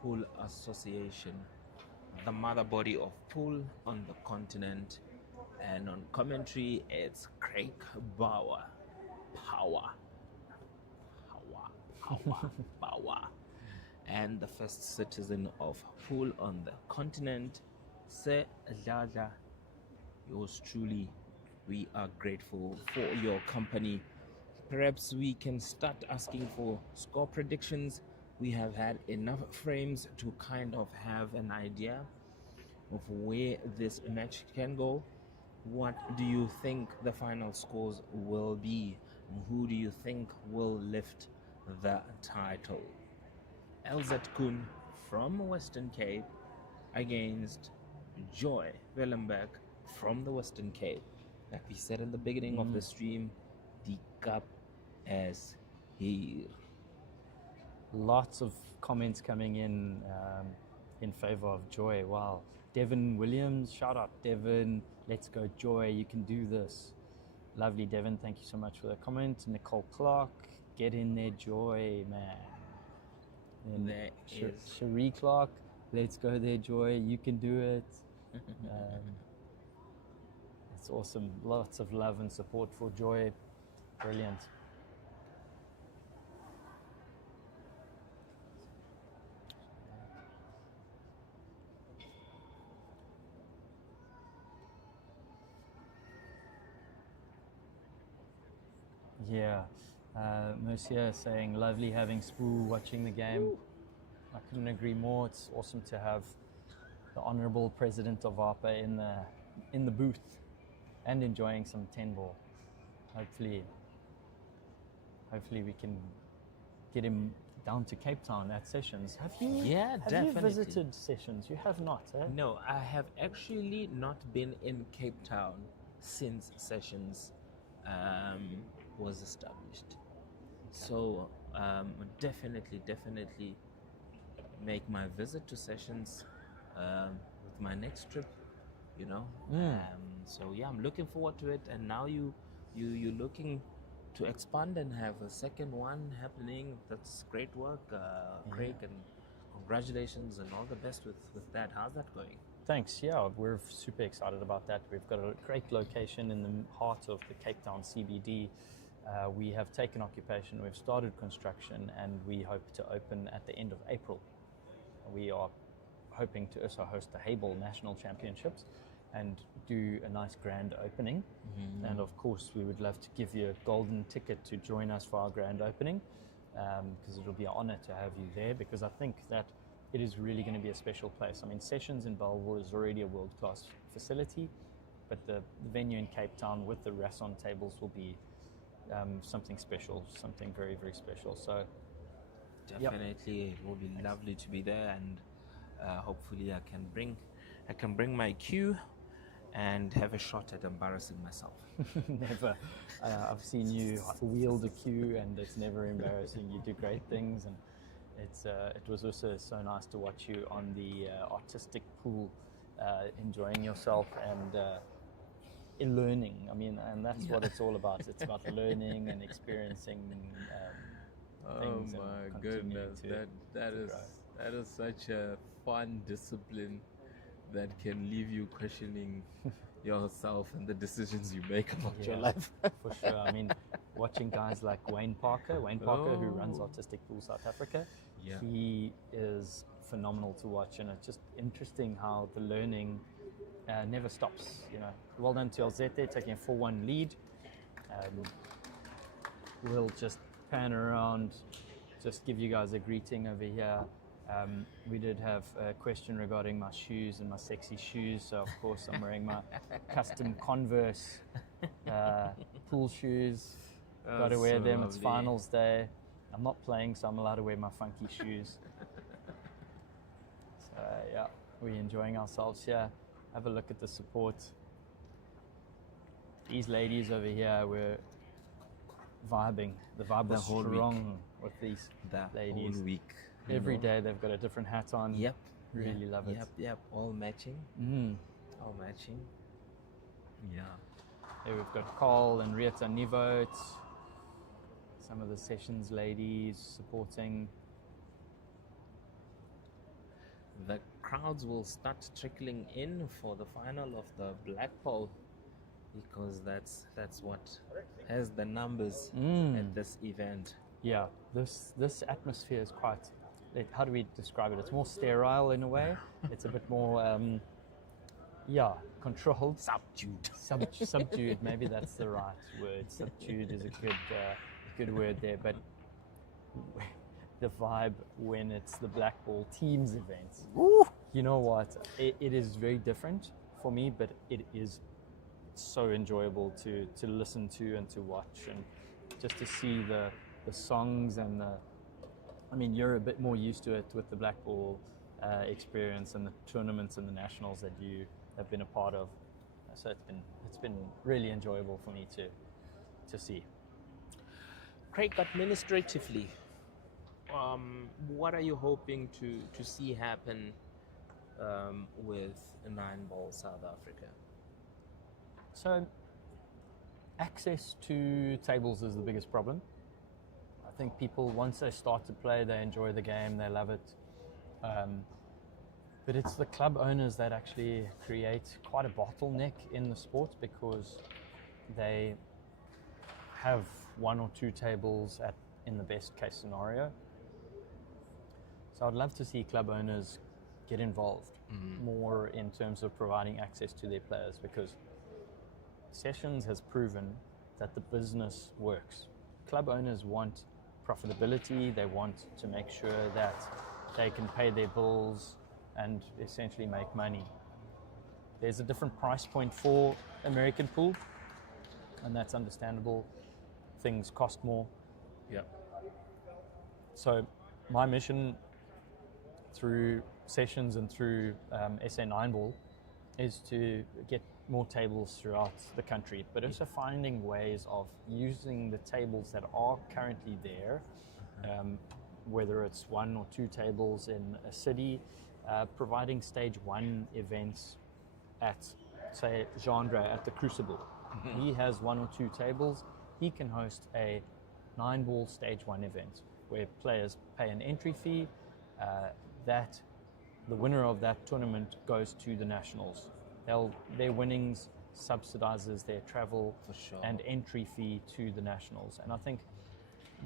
Pool Association, the mother body of pool on the continent. And on commentary, it's Craig Bauer. Power. And the first citizen of pool on the continent, Se Dladla, yours truly, We are grateful for your company. Perhaps we can start asking for score predictions. We have had enough frames to kind of have an idea of where this match can go. What do you think the final scores will be? Who do you think will lift the title? Elzette Koen from Western Cape against Joy Willenberg from the Western Cape. Like we said in the beginning of the stream, the cup is here. Lots of comments coming in favor of Joy. Wow. Devin Williams, shout out Devin. Let's go Joy, you can do this. Lovely Devin, thank you so much for the comment. Nicole Clark, get in there Joy, man. And There is Cherie Clark, let's go there Joy, you can do it. It's awesome. Lots of love and support for Joy. Brilliant. Yeah. Mercia saying, lovely having Spoo watching the game. I couldn't agree more. It's awesome to have the Honourable President of ARPA in the booth and enjoying some 10 ball. Hopefully we can get him down to Cape Town at Sessions. Have you? Yeah, have definitely. you visited Sessions? You have not, eh? No, I have actually not been in Cape Town since Sessions was established. So definitely make my visit to Sessions with my next trip, you know. So yeah, I'm looking forward to it. And now you're looking to expand and have a second one happening. That's great work, Craig, and congratulations and all the best with that. How's that going? Thanks. Yeah, we're super excited about that. We've got a great location in the heart of the Cape Town CBD. We have taken occupation, we've started construction, and we hope to open at the end of April. We are hoping to also host the Heyball National Championships and do a nice grand opening. And of course, we would love to give you a golden ticket to join us for our grand opening, because it'll be an honor to have you there, because I think that it is really going to be a special place. I mean, Sessions in Belleville is already a world-class facility, but the venue in Cape Town with the Rasson tables will be something special, something very, very special. So definitely, it will be lovely to be there, and hopefully I can bring my cue and have a shot at embarrassing myself. Never. I've seen you wield a cue, and it's never embarrassing. You do great things, and it was also so nice to watch you on the artistic pool, enjoying yourself and in learning. I mean, and that's what it's all about. It's about learning and experiencing things. Oh my goodness, that is such a fun discipline that can leave you questioning yourself and the decisions you make about your life. For sure. I mean, watching guys like Wayne Parker, who runs Artistic Pool South Africa, he is phenomenal to watch, and it's just interesting how the learning never stops. You know, well done to Elzette taking a 4-1 lead. We'll just pan around, just give you guys a greeting over here. We did have a question regarding my shoes and my sexy shoes, so of course I'm wearing my custom Converse pool shoes. Got to wear them. It's finals day. I'm not playing, so I'm allowed to wear my funky shoes. So yeah, we're enjoying ourselves here. Have a look at the support. These ladies over here were vibing. The vibe was strong with these ladies. Whole week. Every day they've got a different hat on. Yep. Really love it. Yep. All matching. All matching. Yeah. Here we've got Carl and Rieta Nivot. Some of the Sessions ladies supporting. The crowds will start trickling in for the final of the Blackball, because that's what has the numbers at this event. Yeah, this atmosphere is quite, how do we describe it? It's more sterile in a way. It's a bit more, controlled. Subdued. Subdued, maybe that's the right word. Subdued is a good word there, but the vibe when it's the Blackball teams events, you know what, it is very different for me, but it is so enjoyable to listen to and to watch, and just to see the songs and you're a bit more used to it with the Blackball experience and the tournaments and the nationals that you have been a part of. So it's been really enjoyable for me to see. Craig, administratively, what are you hoping to see happen with Nine Ball South Africa? So access to tables is the biggest problem. I think people, once they start to play, they enjoy the game, they love it. But it's the club owners that actually create quite a bottleneck in the sport, because they have one or two tables in the best case scenario. So I'd love to see club owners get involved more in terms of providing access to their players, because Sessions has proven that the business works. Club owners want profitability, they want to make sure that they can pay their bills and essentially make money. There's a different price point for American pool, and that's understandable. Things cost more. Yeah. So my mission through Sessions and through SA Nine Ball is to get more tables throughout the country, but also finding ways of using the tables that are currently there, whether it's one or two tables in a city, providing stage one events at, say, Genre at the Crucible. He has one or two tables. He can host a 9-ball stage one event where players pay an entry fee, that the winner of that tournament goes to the nationals. Their winnings subsidizes their travel and entry fee to the nationals. And I think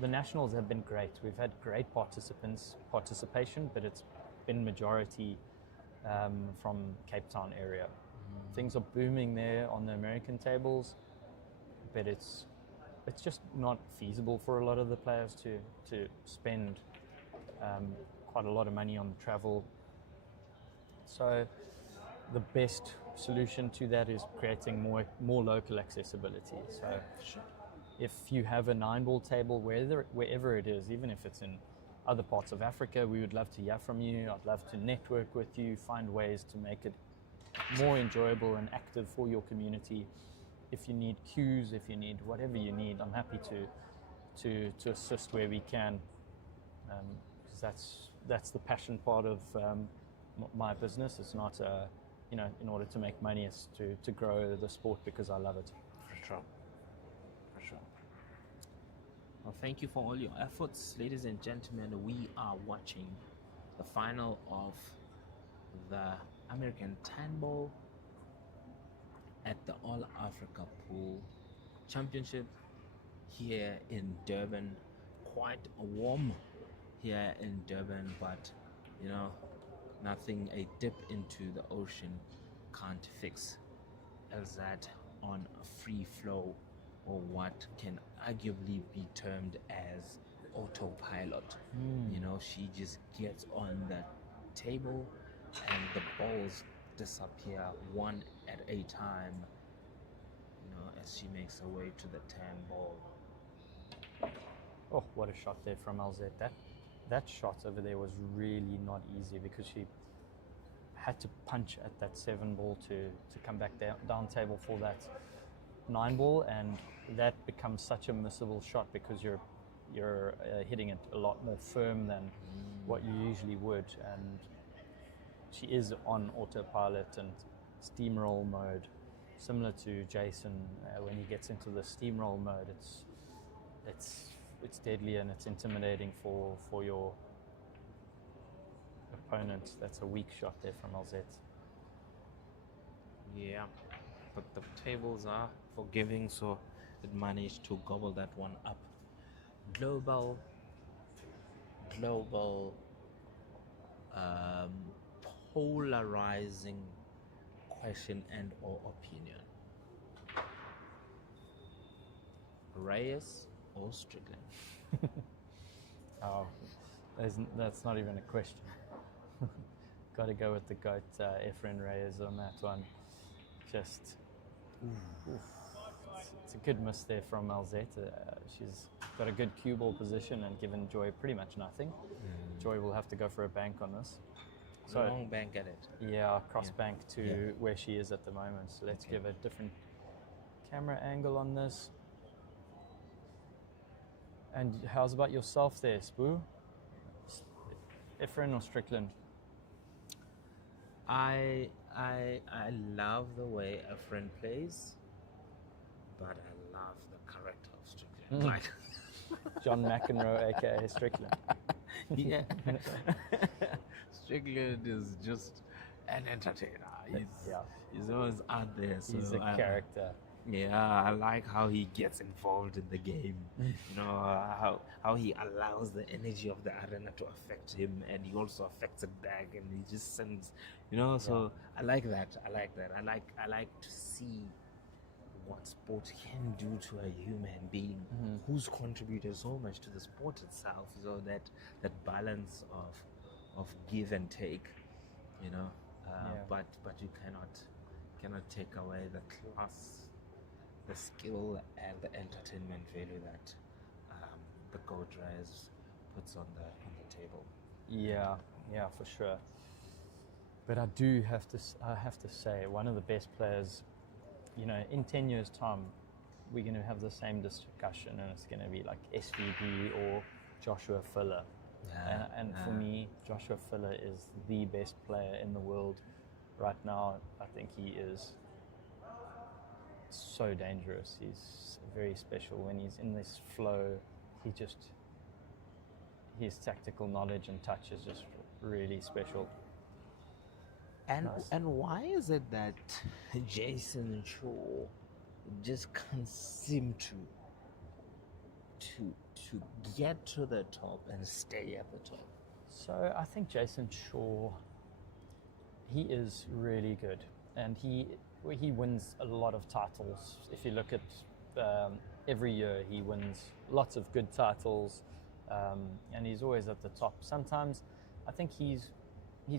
the nationals have been great. We've had great participation, but it's been majority from Cape Town area. Things are booming there on the American tables, but it's just not feasible for a lot of the players to spend quite a lot of money on travel. So the best solution to that is creating more local accessibility. So if you have a 9-ball table, wherever it is, even if it's in other parts of Africa, we would love to hear from you. I'd love to network with you, find ways to make it more enjoyable and active for your community. If you need cues, if you need whatever you need, I'm happy to assist where we can. Because that's the passion part of my business. It's not in order to make money, it's to grow the sport because I love it. For sure. Well, thank you for all your efforts, ladies and gentlemen. We are watching the final of the American 10-ball at the All Africa Pool Championship here in Durban. Quite warm here in Durban, but nothing a dip into the ocean can't fix. Elzette on a free flow, or what can arguably be termed as autopilot. She just gets on the table and the balls disappear one at a time, as she makes her way to the 10-ball. Oh, what a shot there from Elzette. That shot over there was really not easy, because she had to punch at that 7-ball to come back down table for that 9-ball, and that becomes such a missable shot because you're hitting it a lot more firm than what you usually would, and she is on autopilot and steamroll mode, similar to Jason. When he gets into the steamroll mode, it's deadly and it's intimidating for your opponent. That's a weak shot there from Elzette. Yeah, but the tables are forgiving, so it managed to gobble that one up. Global polarizing question and or opinion. Reyes or Strickland? Oh, that's not even a question. Got to go with the GOAT, Efren Reyes on that one. Just, oof. It's a good miss there from Elzette. She's got a good cue ball position and given Joy pretty much nothing. Joy will have to go for a bank on this. So long bank at it. Yeah, cross bank to where she is at the moment. So let's give a different camera angle on this. And how's about yourself there, Spoo? Efren or Strickland? I love the way Efren plays, but I love the character of Strickland. Like John McEnroe, aka Strickland. Yeah. Strickland is just an entertainer. He's always out there. So He's a character. Yeah, I like how he gets involved in the game. You know, how he allows the energy of the arena to affect him, and he also affects it back, and he just sends, you know. So I like that. I like to see what sport can do to a human being who's contributed so much to the sport itself. So that balance of give and take, you know. But you cannot take away the class, the skill, and the entertainment value that the GOAT Rise puts on the table. Yeah, for sure. But I have to say, one of the best players, you know, in 10 years' time, we're going to have the same discussion, and it's going to be like SVB or Joshua Filler. And for me, Joshua Filler is the best player in the world right now. I think he is so dangerous. He's very special when he's in this flow. His tactical knowledge and touch is just really special. And why is it that Jason Shaw just can't seem to get to the top and stay at the top? So I think Jason Shaw, he is really good, and he wins a lot of titles. If you look at every year, he wins lots of good titles, and he's always at the top. Sometimes I think he's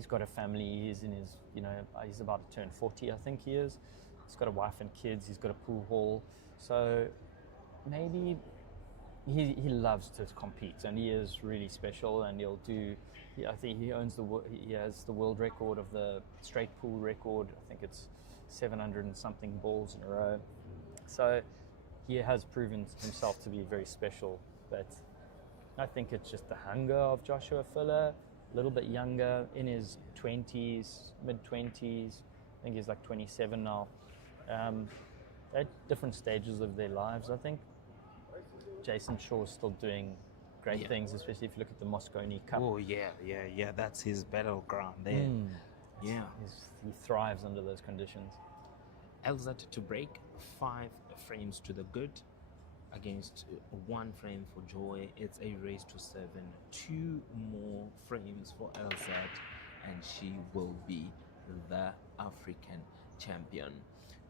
got a family. He's in his, you know, he's about to turn 40, I think he is. He's got a wife and kids. He's got a pool hall. So maybe he loves to compete, and he is really special. And he'll do. I think he has the world record of the straight pool record. I think it's 700 and something balls in a row. So he has proven himself to be very special. But I think it's just the hunger of Joshua Filler. A little bit younger, in his 20s, mid-20s. I think he's like 27 now. At different stages of their lives, I think. Jason Shaw is still doing great things, especially if you look at the Mosconi Cup. Oh, yeah. That's his battleground there. Yeah. He thrives under those conditions. Elzette to break 5 frames to the good against 1 frame for Joy. It's a race to 7. 2 more frames for Elzette, and she will be the African champion.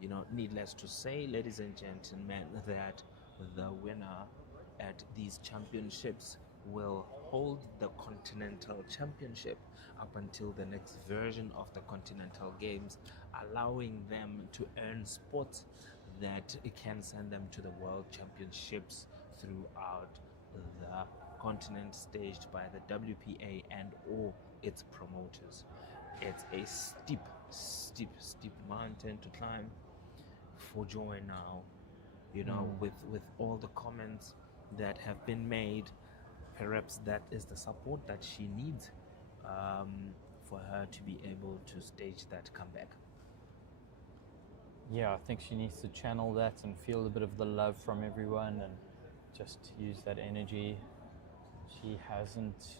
You know, needless to say, ladies and gentlemen, that the winner at these championships will hold the Continental Championship up until the next version of the Continental Games, allowing them to earn spots that can send them to the World Championships throughout the continent, staged by the WPA and all its promoters. It's a steep mountain to climb for Joy now. You know, with all the comments that have been made, perhaps that is the support that she needs for her to be able to stage that comeback. Yeah, I think she needs to channel that and feel a bit of the love from everyone and just use that energy. She hasn't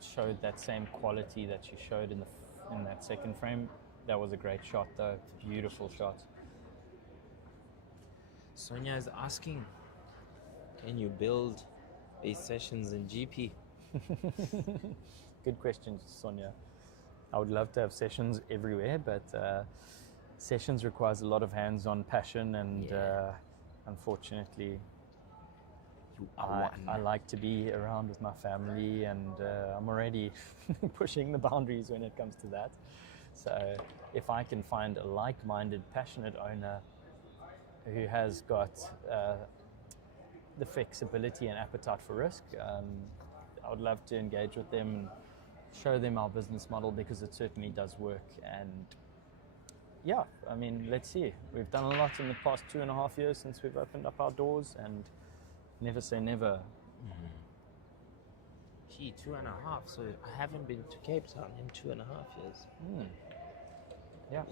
showed that same quality that she showed in that second frame. That was a great shot though, beautiful shot. Sonia is asking, can you build base sessions in GP? Good question, Sonia. I would love to have sessions everywhere, but sessions requires a lot of hands-on passion, and unfortunately, I like to be around with my family, and I'm already pushing the boundaries when it comes to that. So if I can find a like-minded, passionate owner who has got the flexibility and appetite for risk, I would love to engage with them and show them our business model, because it certainly does work. And yeah, I mean, let's see. We've done a lot in the past 2.5 years since we've opened up our doors, and never say never. Gee, 2.5. So I haven't been to Cape Town in 2.5 years. Yeah.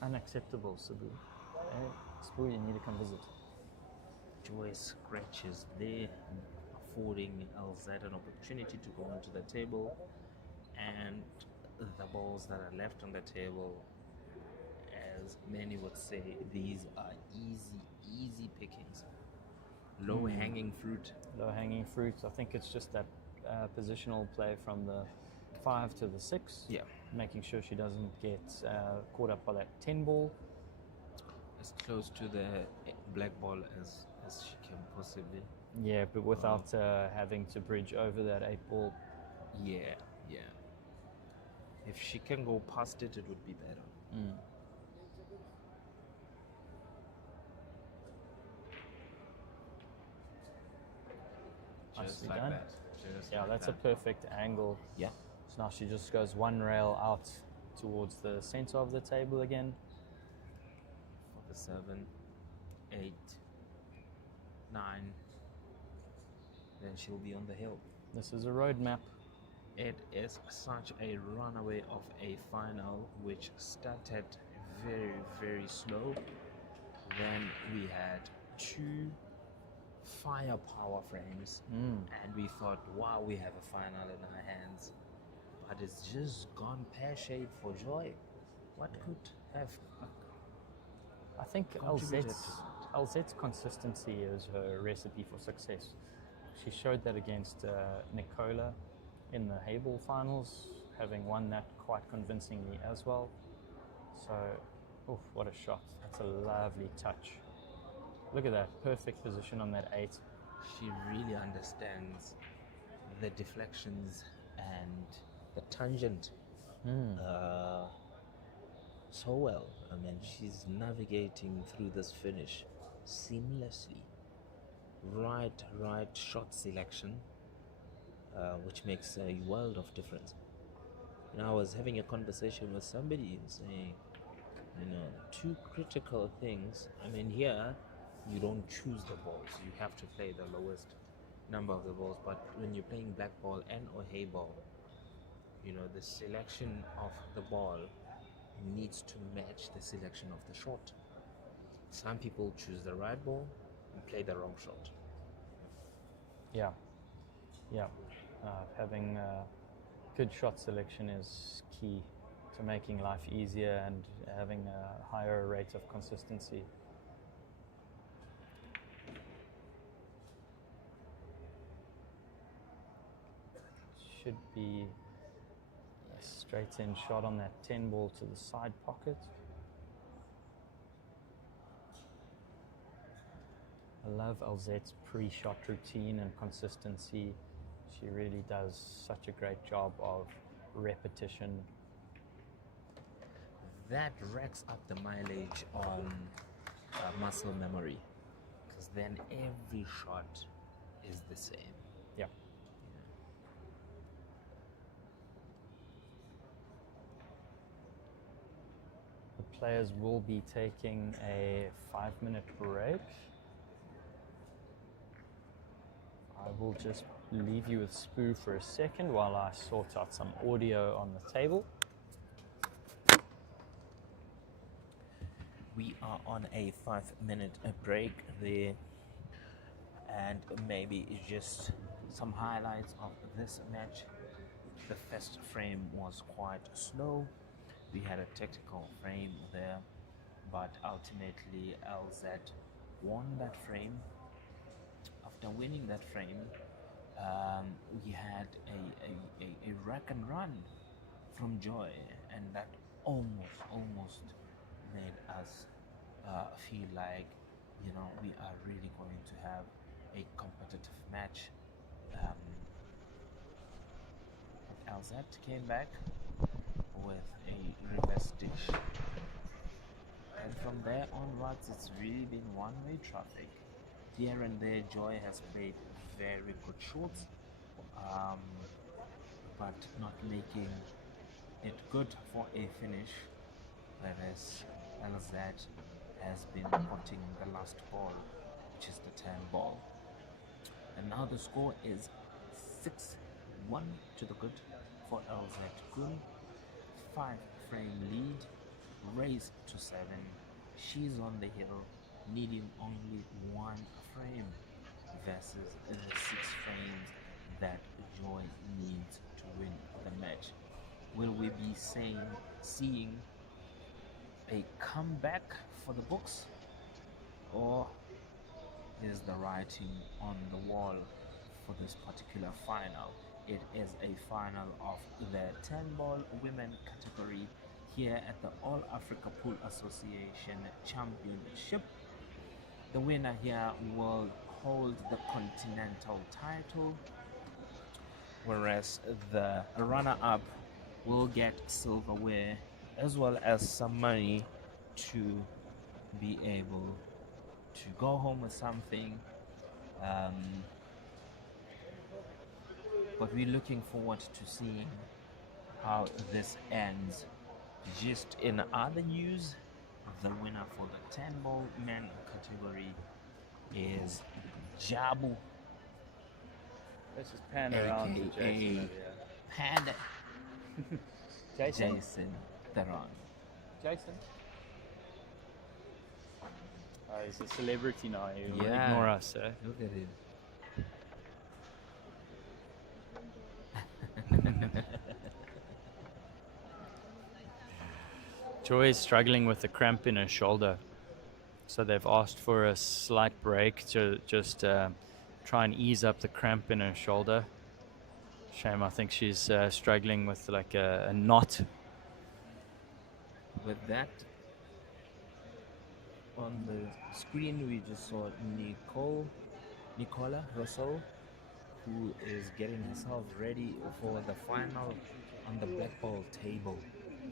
Unacceptable, Sabu. Hey, Sabu, you need to come visit. Joy scratches there, affording Elzette an opportunity to go onto the table, and the balls that are left on the table, as many would say, these are easy pickings. Low-hanging fruit. Low-hanging fruit. I think it's just that positional play from the 5 to the 6. Yeah. Making sure she doesn't get caught up by that 10 ball. As close to the black ball as she can possibly. Yeah, but without having to bridge over that 8 ball. Yeah. If she can go past it, it would be better. Just like that. That's a perfect angle. Yeah. So now she just goes one rail out towards the center of the table again. For the 7, 8, 9. Then she'll be on the hill. This is a roadmap. It is such a runaway of a final, which started very, very slow. Then we had 2 firepower frames, and we thought, wow, we have a final in our hands. But it's just gone pear-shaped for Joy. What could have I think contributed to that? Elzette's consistency is her recipe for success. She showed that against Nicola in the Heyball finals, having won that quite convincingly as well. So, what a shot. That's a lovely touch. Look at that, perfect position on that 8. She really understands the deflections and the tangent so well. I mean, she's navigating through this finish seamlessly. Right shot selection, which makes a world of difference. And I was having a conversation with somebody and saying, 2 critical things. I mean, here, you don't choose the balls. You have to play the lowest number of the balls. But when you're playing Blackball and or Heyball, the selection of the ball needs to match the selection of the shot. Some people choose the right ball and play the wrong shot. Yeah. Having good shot selection is key to making life easier and having a higher rate of consistency. Should be a straight in shot on that 10 ball to the side pocket. I love Elzette's pre-shot routine and consistency. She really does such a great job of repetition. That racks up the mileage on muscle memory, because then every shot is the same. Yeah. The players will be taking a 5-minute break. I will just leave you with Spoo for a second while I sort out some audio on the table. We are on a 5-minute break there, and maybe just some highlights of this match. The first frame was quite slow. We had a tactical frame there, but ultimately Elzette won that frame. After winning that frame, we had a rack and run from Joy, and that almost made us feel like, we are really going to have a competitive match. Um, Elzette came back with a reverse dish, and from there onwards, it's really been one-way traffic. Here and there, Joy has played very good shots, um, but not making it good for a finish, whereas Elzette has been putting the last ball, which is the 10 ball. And now the score is 6-1 to the good for Elzette. Koen, 5-frame lead, raised to 7. She's on the hill, needing only 1 frame versus the 6 frames that Joy needs to win the match. Will we be seeing a comeback for the books, or is the writing on the wall for this particular final? It is a final of the 10-ball women category here at the All Africa Pool Association Championship. The winner here will hold the continental title, whereas the runner-up will get silverware as well as some money to be able to go home with something. But we're looking forward to seeing how this ends. Just in other news, the winner for the 10-ball men category is Jabu, Let's just pan around to Jason aka over here. Panda Jason? Jason Theron. Jason? Oh, he's a celebrity now. He'll Yeah. ignore us, eh? Look at him. Joy is struggling with a cramp in her shoulder, so they've asked for a slight break to just try and ease up the cramp in her shoulder. Shame, I think she's struggling with like a knot. With that, on the screen we just saw Nicola Rousseau, who is getting herself ready for the final on the Blackball table.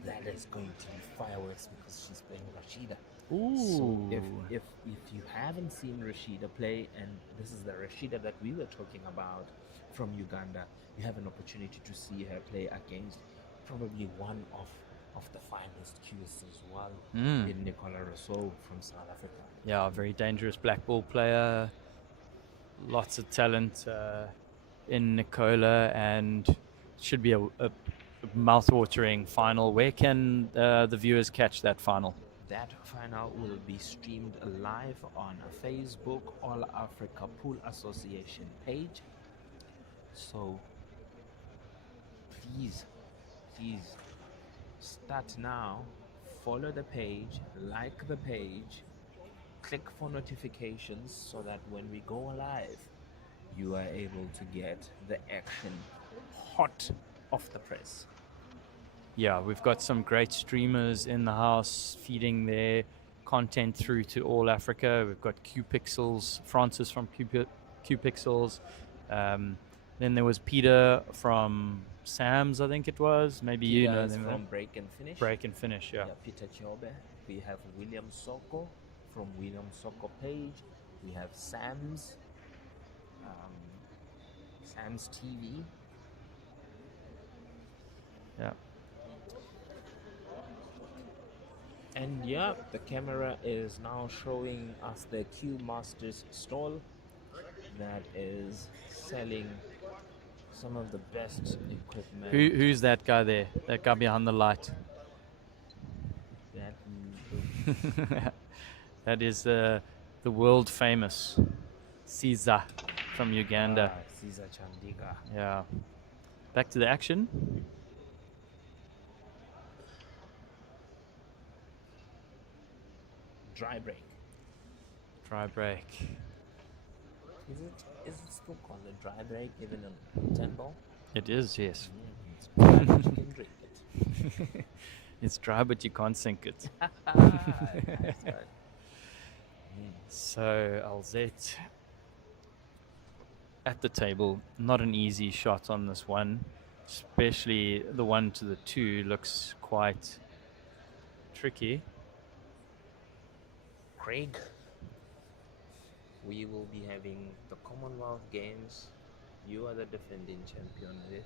That is going to be fireworks because she's playing Rashida. Ooh. So if you haven't seen Rashida play, and this is the Rashida that we were talking about from Uganda, you have an opportunity to see her play against probably one of the finest QS as well, in Nicola Rousseau from South Africa. Yeah, very dangerous blackball player. Lots of talent in Nicola, and should be a mouth-watering final. Where can the viewers catch that final? That final will be streamed live on Facebook All Africa Pool Association page. So please start now, follow the page, like the page, click for notifications so that when we go live, you are able to get the action hot off the press. Yeah, we've got some great streamers in the house feeding their content through to All Africa. We've got Q Pixels, Francis from Q Pixels. Then there was Peter from Sam's, I think it was. Maybe you know them. From Break and Finish. Break and Finish, yeah. Peter Chobe. We have William Soko from William Soko page. We have Sam's TV. Yeah. And yeah, the camera is now showing us the Q Masters stall that is selling some of the best equipment. Who's that guy there? That guy behind the light? That is the world famous Caesar from Uganda. Caesar Chandiga. Yeah. Back to the action. Dry break. Dry break. Is it still called a dry break even on 10 ball? It is, yes. It's dry, but you can drink it. It's dry, but you can't sink it. Nice one. So Elzette at the table, not an easy shot on this one, especially the 1 to the 2 looks quite tricky. Craig, we will be having the Commonwealth Games. You are the defending champion there.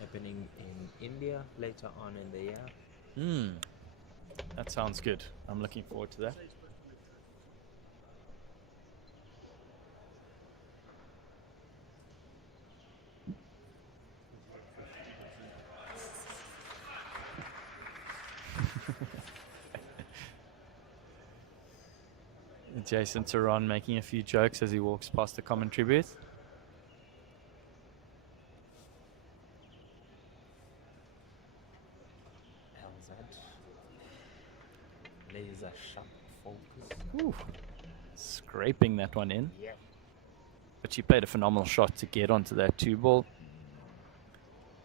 Happening in India later on in the year. That sounds good. I'm looking forward to that. Jason Theron making a few jokes as he walks past the commentary booth. Elzette. Laser sharp focus. Ooh, scraping that one in. Yeah. But she played a phenomenal shot to get onto that 2 ball.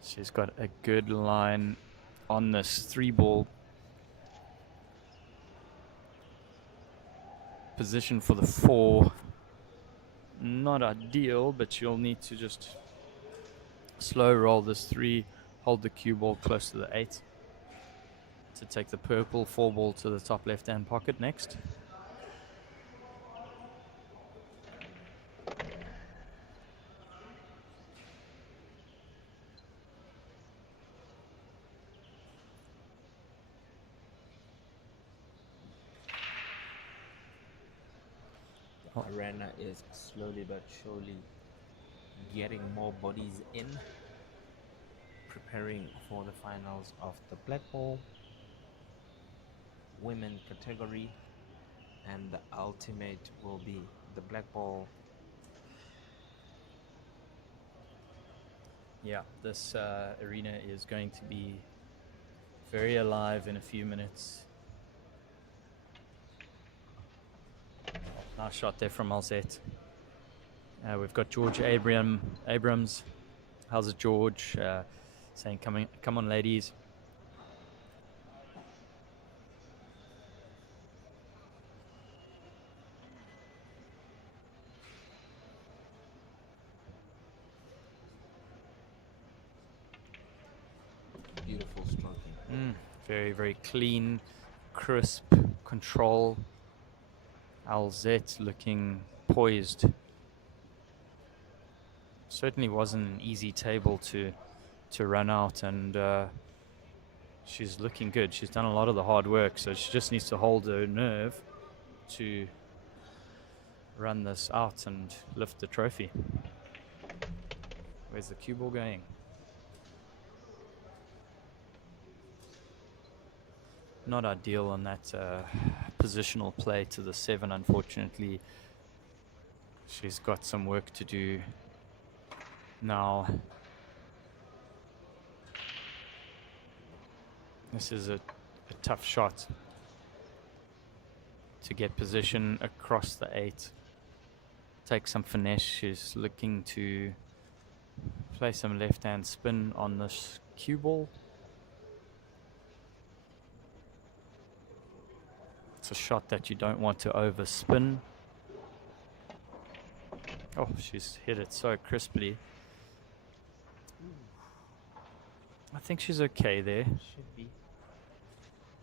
She's got a good line on this 3 ball. Position for the 4, not ideal, but you'll need to just slow roll this 3, hold the cue ball close to the 8 to take the purple 4 ball to the top left hand pocket next. Arena is slowly but surely getting more bodies in, preparing for the finals of the Blackball women category, and the ultimate will be the Blackball. Yeah, this arena is going to be very alive in a few minutes. Nice shot there from Elzette. We've got George Abrams. How's it, George? Saying, come on, ladies. Beautiful stroking. Very, very clean, crisp control. Elzette looking poised. Certainly wasn't an easy table to run out, and she's looking good. She's done a lot of the hard work, so she just needs to hold her nerve to run this out and lift the trophy. Where's the cue ball going? Not ideal on that positional play to the 7, unfortunately. She's got some work to do now. This is a tough shot to get position across the 8. Take some finesse. She's looking to play some left-hand spin on this cue ball. It's a shot that you don't want to overspin. Oh, she's hit it so crisply. I think she's okay there. Should be.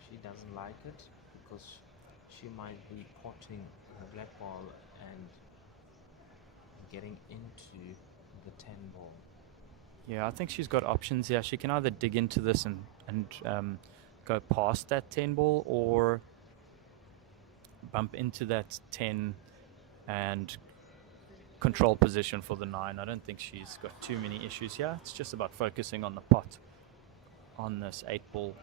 She doesn't like it because she might be potting the black ball and getting into the 10 ball. Yeah, I think she's got options here. She can either dig into this and go past that 10 ball, or bump into that 10 and control position for the 9. I don't think she's got too many issues here. It's just about focusing on the pot on this 8 ball.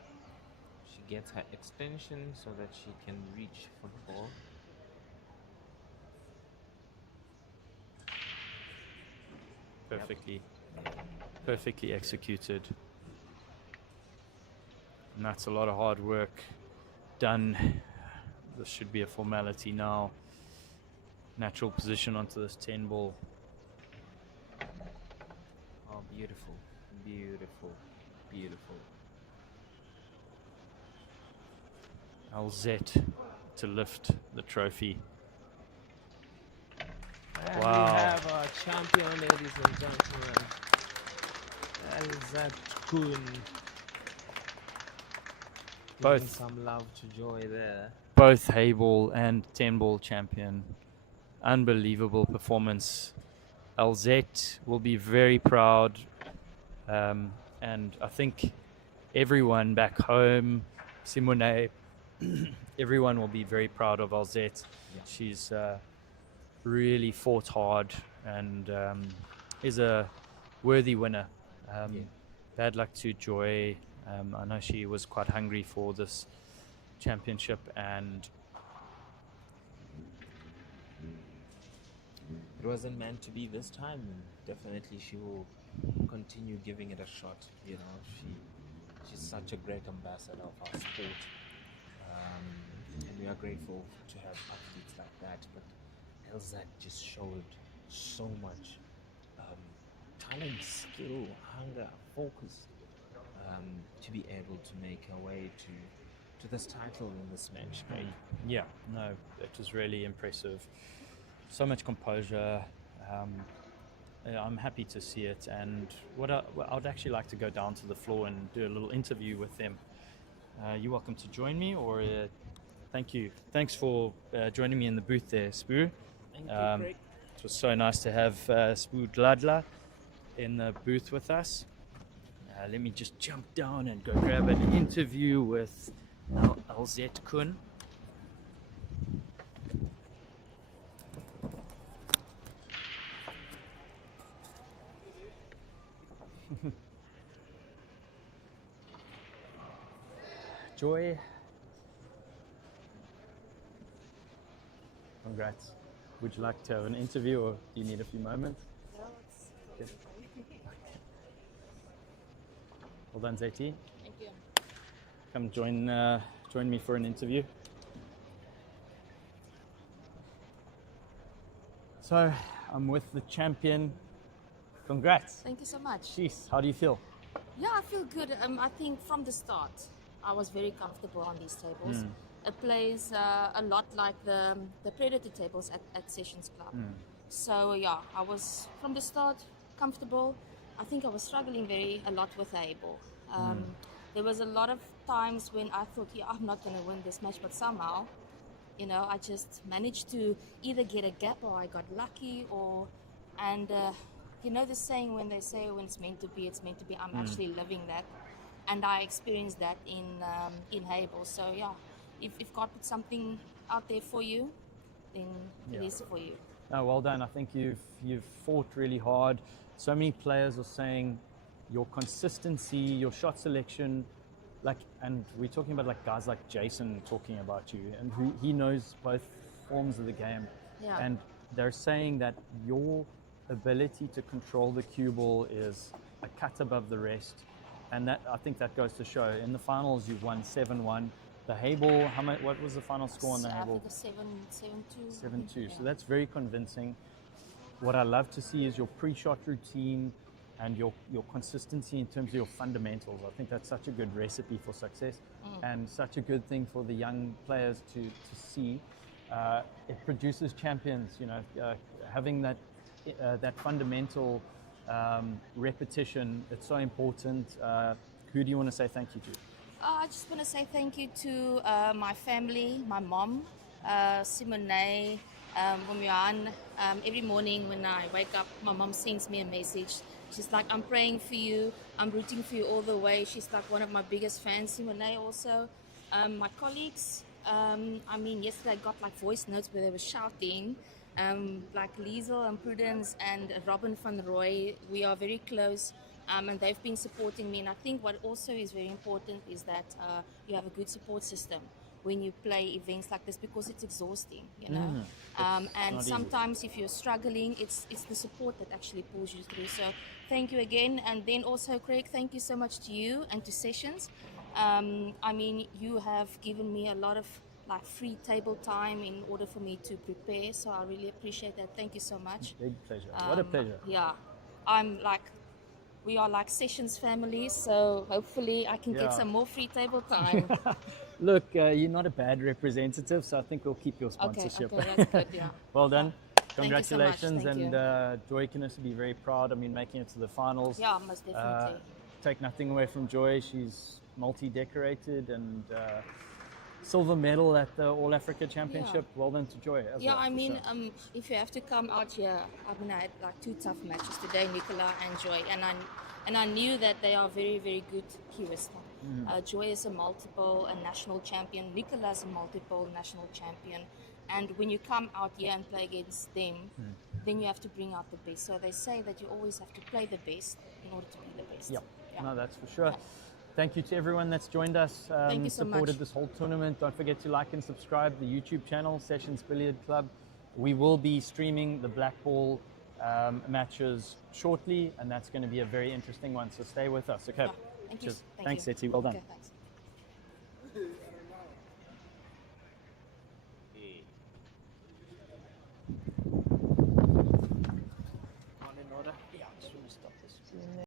She gets her extension so that she can reach for the ball. Perfectly executed. And that's a lot of hard work done. This should be a formality now. Natural position onto this 10 ball. Beautiful, beautiful, beautiful. Elzette to lift the trophy. And Wow. we have our champion, ladies and gentlemen. Elzette Koen. Both. Giving some love to Joy there. Both Heyball and 10-ball champion. Unbelievable performance. Elzette will be very proud. And I think everyone back home, Simone, everyone will be very proud of Elzette. Yeah. She's really fought hard and is a worthy winner. Yeah. Bad luck to Joy. I know she was quite hungry for this championship, and It wasn't meant to be this time. Definitely she will continue giving it a shot. You know, she's such a great ambassador of our sport. And we are grateful to have athletes like that. But Elzette just showed so much talent, skill, hunger, focus to be able to make her way to this title in this match. Right? yeah, no, it was really impressive. So much composure. I'm happy to see it, and I'd actually like to go down to the floor and do a little interview with them. You're welcome to join me, or thank you. Thanks for joining me in the booth there, Spoo. Thank you, Craig. It was so nice to have Spoo Dladla in the booth with us. Let me just jump down and go grab an interview with Elzette Koen. Joy, congrats. Would you like to have an interview, or do you need a few moments? No, it's Good. Well done, Zeti. Thank you. Come join me for an interview. So I'm with the champion. Congrats. Thank you so much. Jeez, how do you feel? Yeah, I feel good. I think from the start, I was very comfortable on these tables. It plays a lot like the Predator tables at Sessions Club. So yeah, I was from the start comfortable. I think I was struggling a lot with Heyball. There was a lot of times when I thought, yeah, I'm not going to win this match, but somehow, you know, I just managed to either get a gap or I got lucky, and you know the saying when they say when it's meant to be, it's meant to be. I'm actually living that, and I experienced that in Heyball. So yeah, if God put something out there for you, then it is for you. Oh, well done. I think you've fought really hard. So many players are saying your consistency, your shot selection, and we're talking about like guys like Jason talking about you, and he knows both forms of the game. Yeah. And they're saying that your ability to control the cue ball is a cut above the rest, and that I think that goes to show. In the finals, you've won 7-1. The Heyball, what was the final score on the Heyball? I think 7-2. 7-2. Yeah. So that's very convincing. What I love to see is your pre-shot routine and your consistency in terms of your fundamentals. I think that's such a good recipe for success and such a good thing for the young players to see. It produces champions, you know, having that fundamental repetition. It's so important. Who do you want to say thank you to? I just want to say thank you to my family, my mom, Simone, Womian. Every morning when I wake up, my mom sends me a message. She's like, I'm praying for you. I'm rooting for you all the way. She's like one of my biggest fans. Simone also. My colleagues, I mean, yesterday I got like voice notes where they were shouting. Like Liesel and Prudence and Robin van Roy, we are very close. And they've been supporting me, and I think what also is very important is that you have a good support system when you play events like this, because it's exhausting, you know. And sometimes if you're struggling, it's the support that actually pulls you through. So thank you again, and then also Craig, thank you so much to you and to Sessions. I mean, you have given me a lot of like free table time in order for me to prepare, so I really appreciate that. Thank you so much. Big pleasure. What a pleasure. Yeah, I'm like we are like Sessions family, so hopefully I can get some more free table time. Look, you're not a bad representative, so I think we'll keep your sponsorship. Okay, that's good, yeah. Well done. Thank you so much. Congratulations, Thank and Joy can also be very proud. I mean, making it to the finals. Yeah, most definitely. Take nothing away from Joy. She's multi-decorated and silver medal at the All Africa Championship. Well done to Joy as well. I mean, sure. if you have to come out here, I mean, I had like 2 tough matches today, Nicola and Joy, and I knew that they are very, very good kiwis. Joy is a multiple national champion. Nicola is a multiple national champion. And when you come out here and play against them, then you have to bring out the best. So they say that you always have to play the best in order to be the best. Yep. Yeah. No, that's for sure. Yeah. Thank you to everyone that's joined us, Thank you so supported much. this whole tournament. Don't forget to like and subscribe the YouTube channel, Sessions Billiard Club. We will be streaming the Blackball matches shortly, and that's going to be a very interesting one. So stay with us. Okay. Yeah. Thank you. Thanks, Etsy. Well done. Okay, thanks.